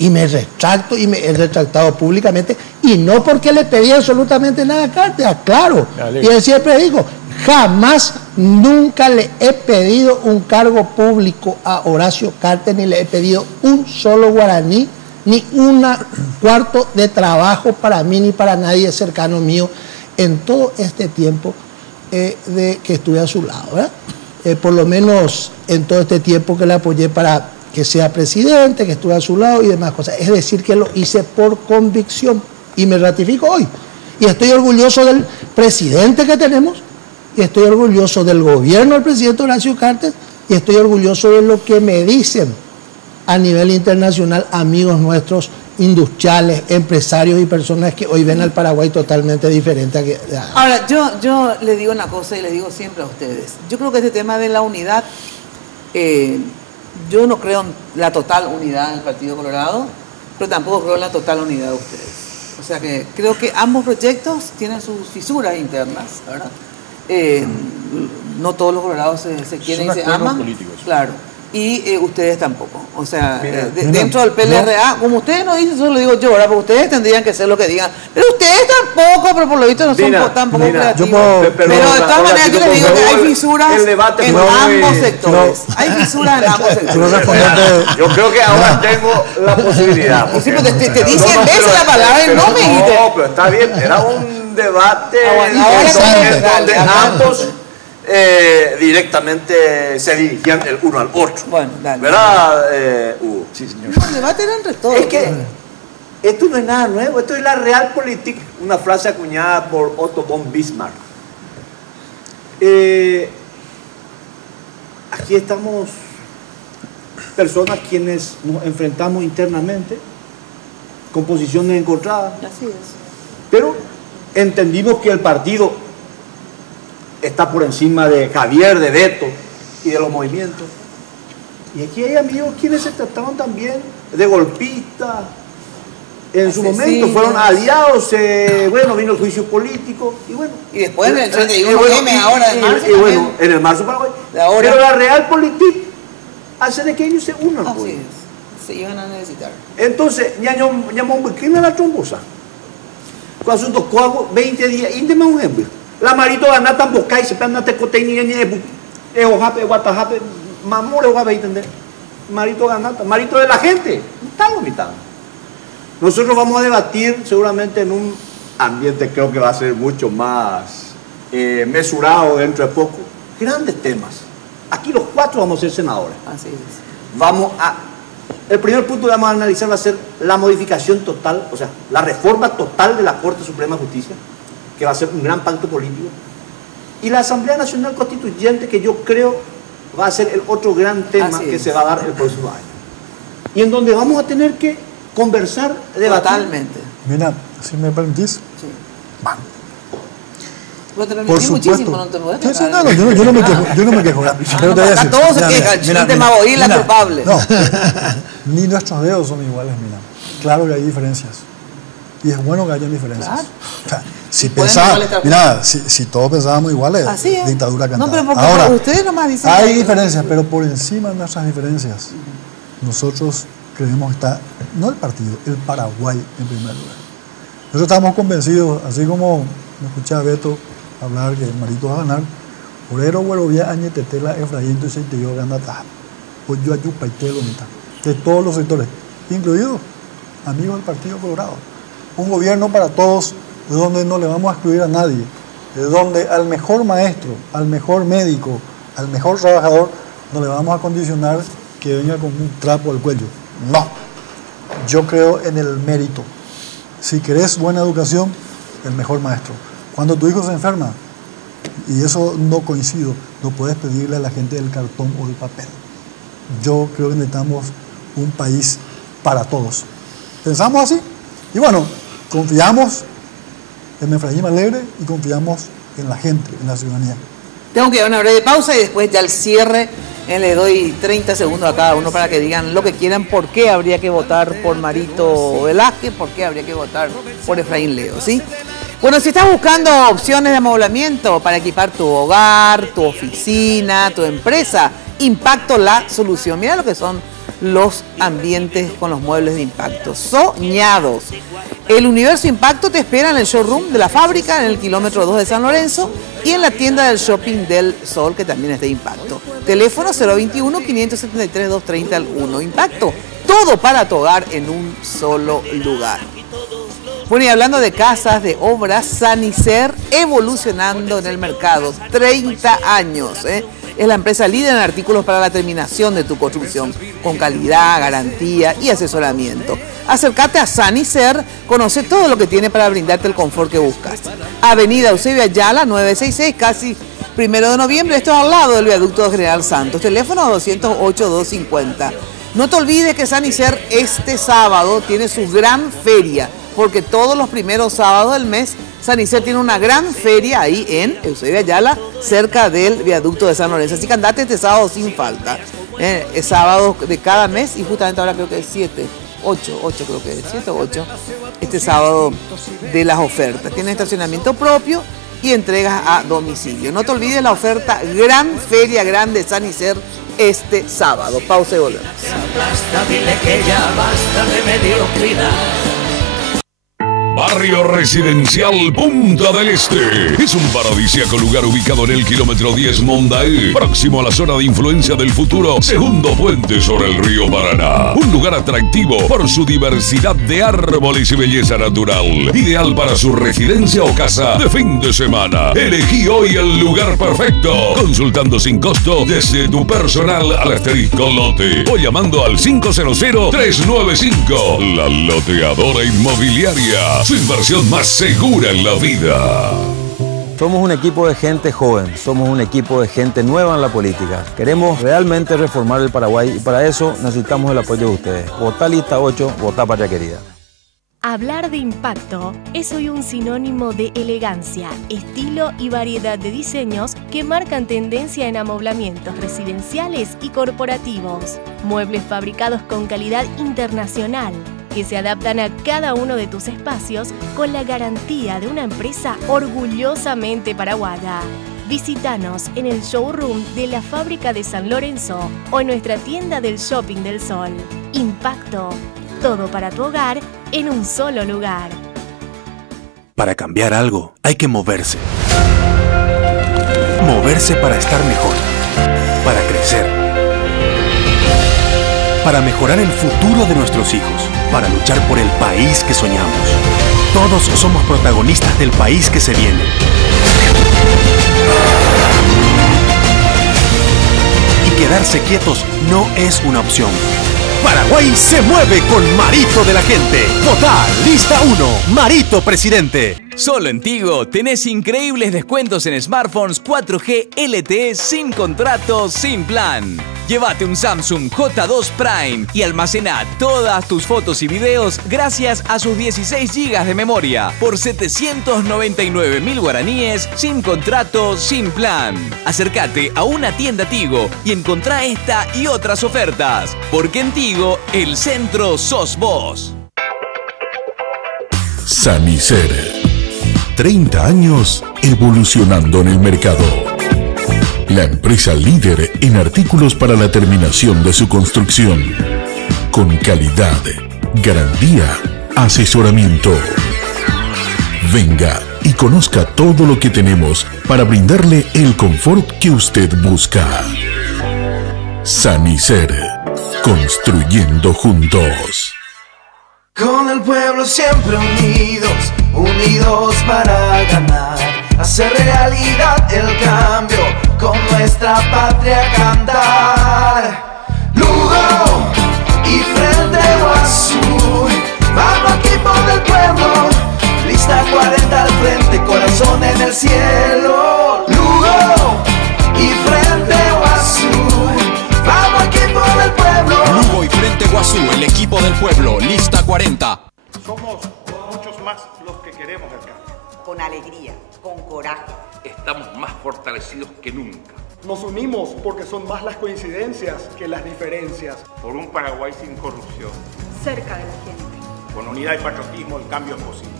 Y me retracto y me he retractado públicamente. Y no porque le pedí absolutamente nada a Cartes, aclaro. Y él siempre dijo, jamás, nunca le he pedido un cargo público a Horacio Cartes, ni le he pedido un solo guaraní, ni un cuarto de trabajo para mí ni para nadie cercano mío en todo este tiempo de que estuve a su lado, ¿verdad? Por lo menos en todo este tiempo que le apoyé para que sea presidente, que estuve a su lado y demás cosas. Es decir, que lo hice por convicción y me ratifico hoy. Y estoy orgulloso del presidente que tenemos, y estoy orgulloso del gobierno del presidente Horacio Cartes, y estoy orgulloso de lo que me dicen a nivel internacional amigos nuestros, industriales, empresarios y personas que hoy ven al Paraguay totalmente diferente a que... Ahora, yo le digo una cosa y le digo siempre a ustedes. Yo creo que este tema de la unidad, yo no creo en la total unidad del Partido Colorado, pero tampoco creo en la total unidad de ustedes. O sea que creo que ambos proyectos tienen sus fisuras internas, ¿verdad? No todos los colorados se quieren y se aman. Políticos. Claro. Y ustedes tampoco. O sea, dentro del PLRA, como ustedes no dicen, eso lo digo yo, ¿verdad? Porque ustedes tendrían que ser lo que digan. Pero ustedes tampoco, pero por lo visto no son tampoco creativos. Pero de todas maneras yo les digo que hay fisuras en ambos sectores. Hay fisuras en ambos sectores. Yo creo que ahora tengo la posibilidad. Sí, pero te dicen veces la palabra y no me dijiste. No, pero está bien, era un debate donde ambos directamente se dirigían el uno al otro. Bueno, dale. ¿Verdad, Hugo? Sí, señor. No, el debate era entre todos. Es que esto no es nada nuevo, esto es la Realpolitik, una frase acuñada por Otto von Bismarck. Aquí estamos personas quienes nos enfrentamos internamente con posiciones encontradas. Así es. Pero entendimos que el partido está por encima de Javier, de Beto y de los movimientos. Y aquí hay amigos quienes se trataban también de golpistas, en su momento fueron aliados, bueno, vino el juicio político y bueno. Y después en el 31M, ahora en marzo. Y bueno, en el marzo Paraguay. Pero la Realpolitik hace de que ellos se unan. Así es. Se iban a necesitar. Entonces, llamó un pequeño a la trombosa. Con asunto, coago 20 días, y de más un ejemplo. La marito gana tampoco, y se pega te cote ni ejojape, guatajape, mamure, guape, ¿entender? Marito gana, marito de la gente, está vomitando. Nosotros vamos a debatir seguramente en un ambiente, creo que va a ser mucho más mesurado dentro de poco, grandes temas. Aquí los 4 vamos a ser senadores. Así es. El primer punto que vamos a analizar va a ser la modificación total, o sea, la reforma total de la Corte Suprema de Justicia, que va a ser un gran pacto político, y la Asamblea Nacional Constituyente, que yo creo va a ser el otro gran tema que se va a dar el próximo año. Y en donde vamos a tener que conversar, debatir. Totalmente. Mira, si me permitís. Sí. Bueno. Te lo Por supuesto. Muchísimo, no te puedes sí, no, yo no me quejo. Pero te voy a decir, todos se quejan, no te me voy a ir la culpable. No, ni nuestros dedos son iguales, mira. Claro que hay diferencias. Y es bueno que haya diferencias. Claro. O sea, si todos pensábamos iguales, dictadura cantada. No, pero porque ahora, ustedes nomás dicen hay diferencias, pero por encima de nuestras diferencias, nosotros creemos que está, no el partido, el Paraguay en primer lugar. Nosotros estamos convencidos, así como me escuché a Beto hablar que Marito va a ganar, Orero, Huerovia, Añetetela, Efraín, y yo Ganata, pues yo ayupaité bonita, de todos los sectores, incluidos amigos del Partido Colorado. Un gobierno para todos, donde no le vamos a excluir a nadie, donde al mejor maestro, al mejor médico, al mejor trabajador, no le vamos a condicionar que venga con un trapo al cuello. No, yo creo en el mérito. Si querés buena educación, el mejor maestro. Cuando tu hijo se enferma, y eso no coincido, no puedes pedirle a la gente del cartón o del papel. Yo creo que necesitamos un país para todos. Pensamos así. Y bueno, confiamos en Efraín Alegre y confiamos en la gente, en la ciudadanía. Tengo que dar una breve pausa y después ya al cierre le doy 30 segundos a cada uno para que digan lo que quieran, por qué habría que votar por Marito Velázquez, por qué habría que votar por Efraín Leo, ¿sí? Bueno, si estás buscando opciones de amoblamiento para equipar tu hogar, tu oficina, tu empresa, Impacto la solución. Mira lo que son los ambientes con los muebles de Impacto. Soñados. El Universo Impacto te espera en el showroom de la fábrica, en el kilómetro 2 de San Lorenzo y en la tienda del Shopping del Sol, que también es de Impacto. Teléfono 021-573-230 al 1. Impacto, todo para tu hogar en un solo lugar. Bueno, y hablando de casas, de obras, Sanicer evolucionando en el mercado. 30 años, ¿eh? Es la empresa líder en artículos para la terminación de tu construcción, con calidad, garantía y asesoramiento. Acércate a Sanicer, conoce todo lo que tiene para brindarte el confort que buscas. Avenida Eusebio Ayala, 966, casi 1 de noviembre, esto es al lado del viaducto General Santos. Teléfono 208-250. No te olvides que Sanicer este sábado tiene su gran feria, porque todos los primeros sábados del mes Sanicer tiene una gran feria ahí en Eusebio Ayala, cerca del viaducto de San Lorenzo. Así que andate este sábado sin falta. Es sábado de cada mes y justamente ahora creo que es 8 creo que es 7 o 8, este sábado de las ofertas. Tiene estacionamiento propio y entregas a domicilio. No te olvides la oferta Gran Feria Grande Sanicer este sábado. Pausa y volvemos. Dile que ya basta de mediocridad. Barrio Residencial Punta del Este. Es un paradisíaco lugar ubicado en el kilómetro 10 Mondaí, próximo a la zona de influencia del futuro segundo puente sobre el río Paraná. Un lugar atractivo por su diversidad de árboles y belleza natural. Ideal para su residencia o casa de fin de semana. Elegí hoy el lugar perfecto. Consultando sin costo desde tu personal al asterisco lote o llamando al 500-395. La Loteadora Inmobiliaria. Su inversión más segura en la vida. Somos un equipo de gente joven, somos un equipo de gente nueva en la política. Queremos realmente reformar el Paraguay y para eso necesitamos el apoyo de ustedes. Votá lista 8, votá patria querida. Hablar de impacto es hoy un sinónimo de elegancia, estilo y variedad de diseños que marcan tendencia en amoblamientos residenciales y corporativos. Muebles fabricados con calidad internacional, que se adaptan a cada uno de tus espacios con la garantía de una empresa orgullosamente paraguaya. Visítanos en el showroom de la fábrica de San Lorenzo o en nuestra tienda del Shopping del Sol. Impacto. Todo para tu hogar en un solo lugar. Para cambiar algo, hay que moverse. Moverse para estar mejor. Para crecer. Para mejorar el futuro de nuestros hijos. Para luchar por el país que soñamos. Todos somos protagonistas del país que se viene. Y quedarse quietos no es una opción. Paraguay se mueve con Marito de la Gente. Votá lista 1, Marito presidente. Solo en Tigo tenés increíbles descuentos en smartphones 4G LTE sin contrato, sin plan. Llévate un Samsung J2 Prime y almacena todas tus fotos y videos gracias a sus 16 GB de memoria por 799.000 guaraníes sin contrato, sin plan. Acércate a una tienda Tigo y encontrá esta y otras ofertas. Porque en Tigo, el centro sos vos. Sanicer. 30 años evolucionando en el mercado. La empresa líder en artículos para la terminación de su construcción. Con calidad, garantía, asesoramiento. Venga y conozca todo lo que tenemos para brindarle el confort que usted busca. Sanicer. Construyendo juntos. Con el pueblo siempre unidos, unidos para ganar, hacer realidad el cambio, con nuestra patria cantar. Lugo y Frente Guazú, vamos equipo del pueblo, lista 40 al frente, corazón en el cielo. Lugo y Frente Guazú, vamos equipo del pueblo. Lugo y Frente Guazú, el equipo del pueblo, lista 40. Somos muchos más los que queremos el cambio. Con alegría, con coraje. Estamos más fortalecidos que nunca. Nos unimos porque son más las coincidencias que las diferencias. Por un Paraguay sin corrupción. Cerca de la gente. Con unidad y patriotismo el cambio es posible.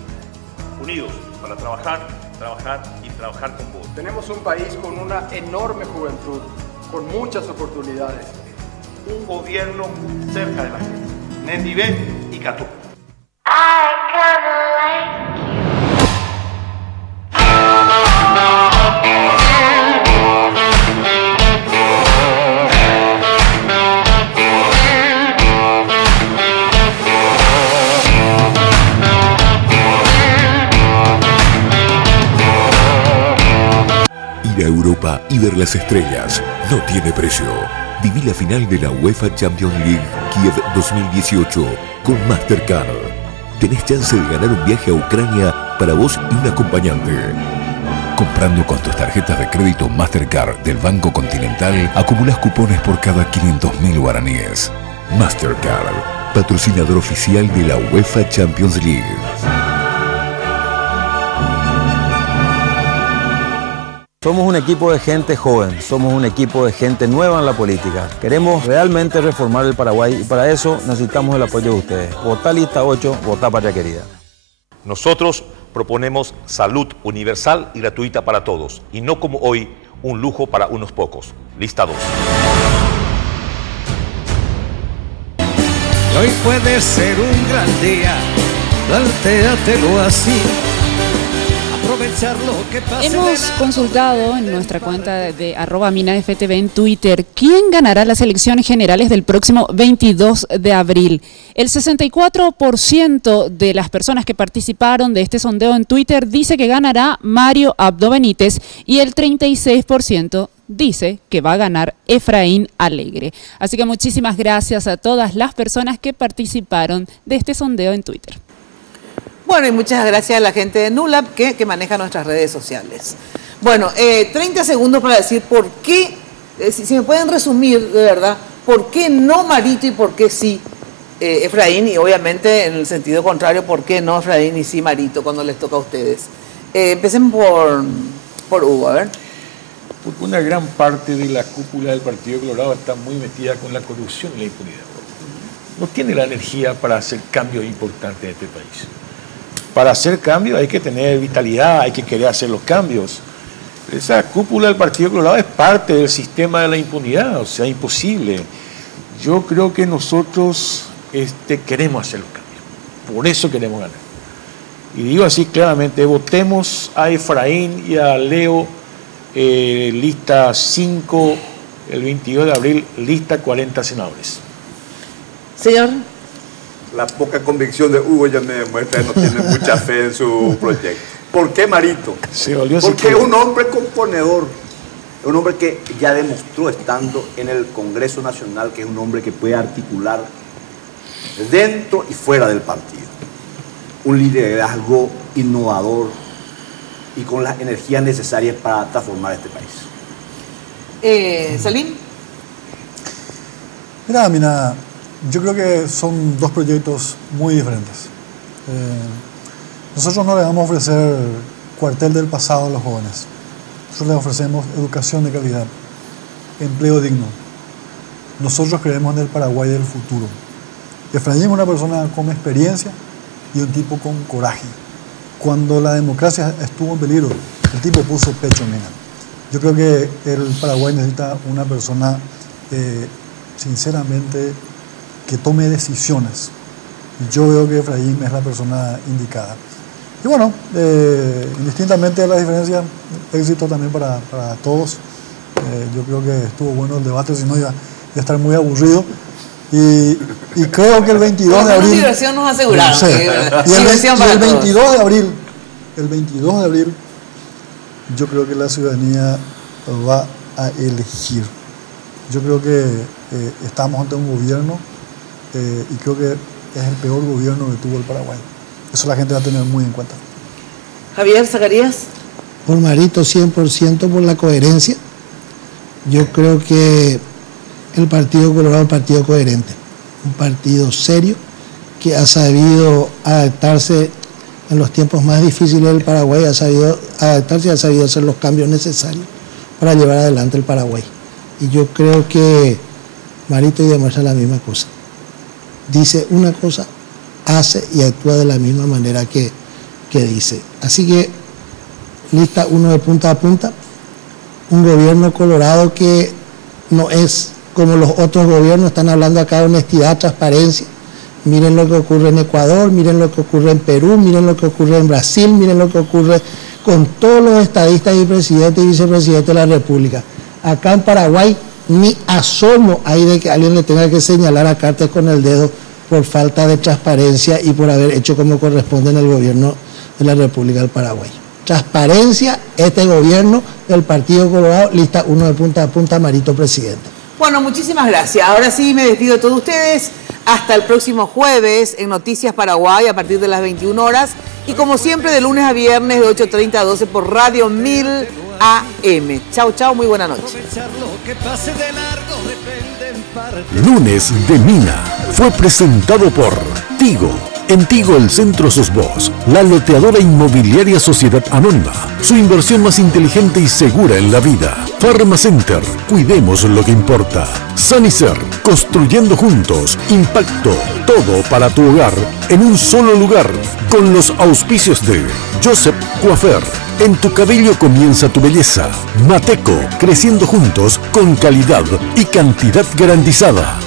Unidos para trabajar, trabajar y trabajar con vos. Tenemos un país con una enorme juventud, con muchas oportunidades. Un gobierno cerca de la gente. Nendivé y Catú. Ir a Europa y ver las estrellas no tiene precio. Viví la final de la UEFA Champions League Kiev 2018 con Mastercard. Tenés chance de ganar un viaje a Ucrania para vos y un acompañante. Comprando con tus tarjetas de crédito Mastercard del Banco Continental, acumulas cupones por cada 500.000 guaraníes. Mastercard, patrocinador oficial de la UEFA Champions League. Somos un equipo de gente joven, somos un equipo de gente nueva en la política. Queremos realmente reformar el Paraguay y para eso necesitamos el apoyo de ustedes. Votá lista 8, votá patria querida. Nosotros proponemos salud universal y gratuita para todos, y no como hoy, un lujo para unos pocos. Lista 2. Hoy puede ser un gran día, plantéatelo así. Aprovechar lo que pase. Hemos consultado en nuestra cuenta de @minaftv en Twitter quién ganará las elecciones generales del próximo 22 de abril. El 64% de las personas que participaron de este sondeo en Twitter dice que ganará Mario Abdo Benítez y el 36% dice que va a ganar Efraín Alegre. Así que muchísimas gracias a todas las personas que participaron de este sondeo en Twitter. Bueno, y muchas gracias a la gente de NULAB que maneja nuestras redes sociales. Bueno, 30 segundos para decir por qué, si me pueden resumir de verdad, por qué no Marito y por qué sí Efraín, y obviamente en el sentido contrario, ¿por qué no Efraín y sí Marito cuando les toca a ustedes? Empecemos por Hugo, a ver. Porque una gran parte de la cúpula del Partido Colorado está muy metida con la corrupción y la impunidad. No tiene la energía para hacer cambios importantes en este país. Para hacer cambios hay que tener vitalidad, hay que querer hacer los cambios. Esa cúpula del Partido Colorado es parte del sistema de la impunidad, o sea, imposible. Yo creo que nosotros queremos hacer los cambios, por eso queremos ganar. Y digo así claramente, votemos a Efraín y a Leo, lista 5, el 22 de abril, lista 40 senadores. Señor. La poca convicción de Hugo ya me demuestra que no tiene mucha fe en su proyecto. ¿Por qué Marito? Porque es un hombre componedor, un hombre que ya demostró estando en el Congreso Nacional que es un hombre que puede articular dentro y fuera del partido. Un liderazgo innovador y con las energías necesarias para transformar este país. Salim. Mira, yo creo que son dos proyectos muy diferentes. Nosotros no le vamos a ofrecer cuartel del pasado a los jóvenes. Nosotros les ofrecemos educación de calidad, empleo digno. Nosotros creemos en el Paraguay del futuro. Efraín es una persona con experiencia y un tipo con coraje. Cuando la democracia estuvo en peligro, el tipo puso pecho en mina. Yo creo que el Paraguay necesita una persona, sinceramente, que tome decisiones. Y yo veo que Efraín es la persona indicada. Y bueno, indistintamente de la diferencia, éxito también para todos. Yo creo que estuvo bueno el debate, si no iba a estar muy aburrido. Y creo que el 22 de abril... diversión nos aseguraron. Sí. Y el 22 de abril, yo creo que la ciudadanía va a elegir. Yo creo que estamos ante un gobierno y creo que es el peor gobierno que tuvo el Paraguay. Eso la gente va a tener muy en cuenta. Javier Zacarías. Por Marito, 100% por la coherencia. Yo creo que el Partido Colorado es un partido coherente, un partido serio que ha sabido adaptarse en los tiempos más difíciles del Paraguay, ha sabido adaptarse y ha sabido hacer los cambios necesarios para llevar adelante el Paraguay. Y yo creo que Marito demuestra la misma cosa. Dice una cosa, hace y actúa de la misma manera que dice. Así que, lista 1 de punta a punta, un gobierno colorado que no es como los otros gobiernos, están hablando acá de honestidad, transparencia. Miren lo que ocurre en Ecuador, miren lo que ocurre en Perú, miren lo que ocurre en Brasil, miren lo que ocurre con todos los estadistas y presidentes y vicepresidentes de la República. Acá en Paraguay ni asomo hay de que alguien le tenga que señalar a Cartes con el dedo por falta de transparencia y por haber hecho como corresponde en el gobierno de la República del Paraguay. Transparencia, este gobierno del Partido Colorado, lista 1 de punta a punta, Marito presidente. Bueno, muchísimas gracias. Ahora sí me despido de todos ustedes. Hasta el próximo jueves en Noticias Paraguay a partir de las 21 horas. Y como siempre, de lunes a viernes de 8:30 a 12 por Radio 1000 AM. Chau, chau, muy buena noche. Lunes de Mina fue presentado por Tigo. En Tigo el centro sos vos, la loteadora inmobiliaria Sociedad Anónima. Su inversión más inteligente y segura en la vida. Pharmacenter, cuidemos lo que importa. Sanicer, construyendo juntos, impacto, todo para tu hogar en un solo lugar. Con los auspicios de Joseph Coiffeur. En tu cabello comienza tu belleza. Mateco, creciendo juntos con calidad y cantidad garantizada.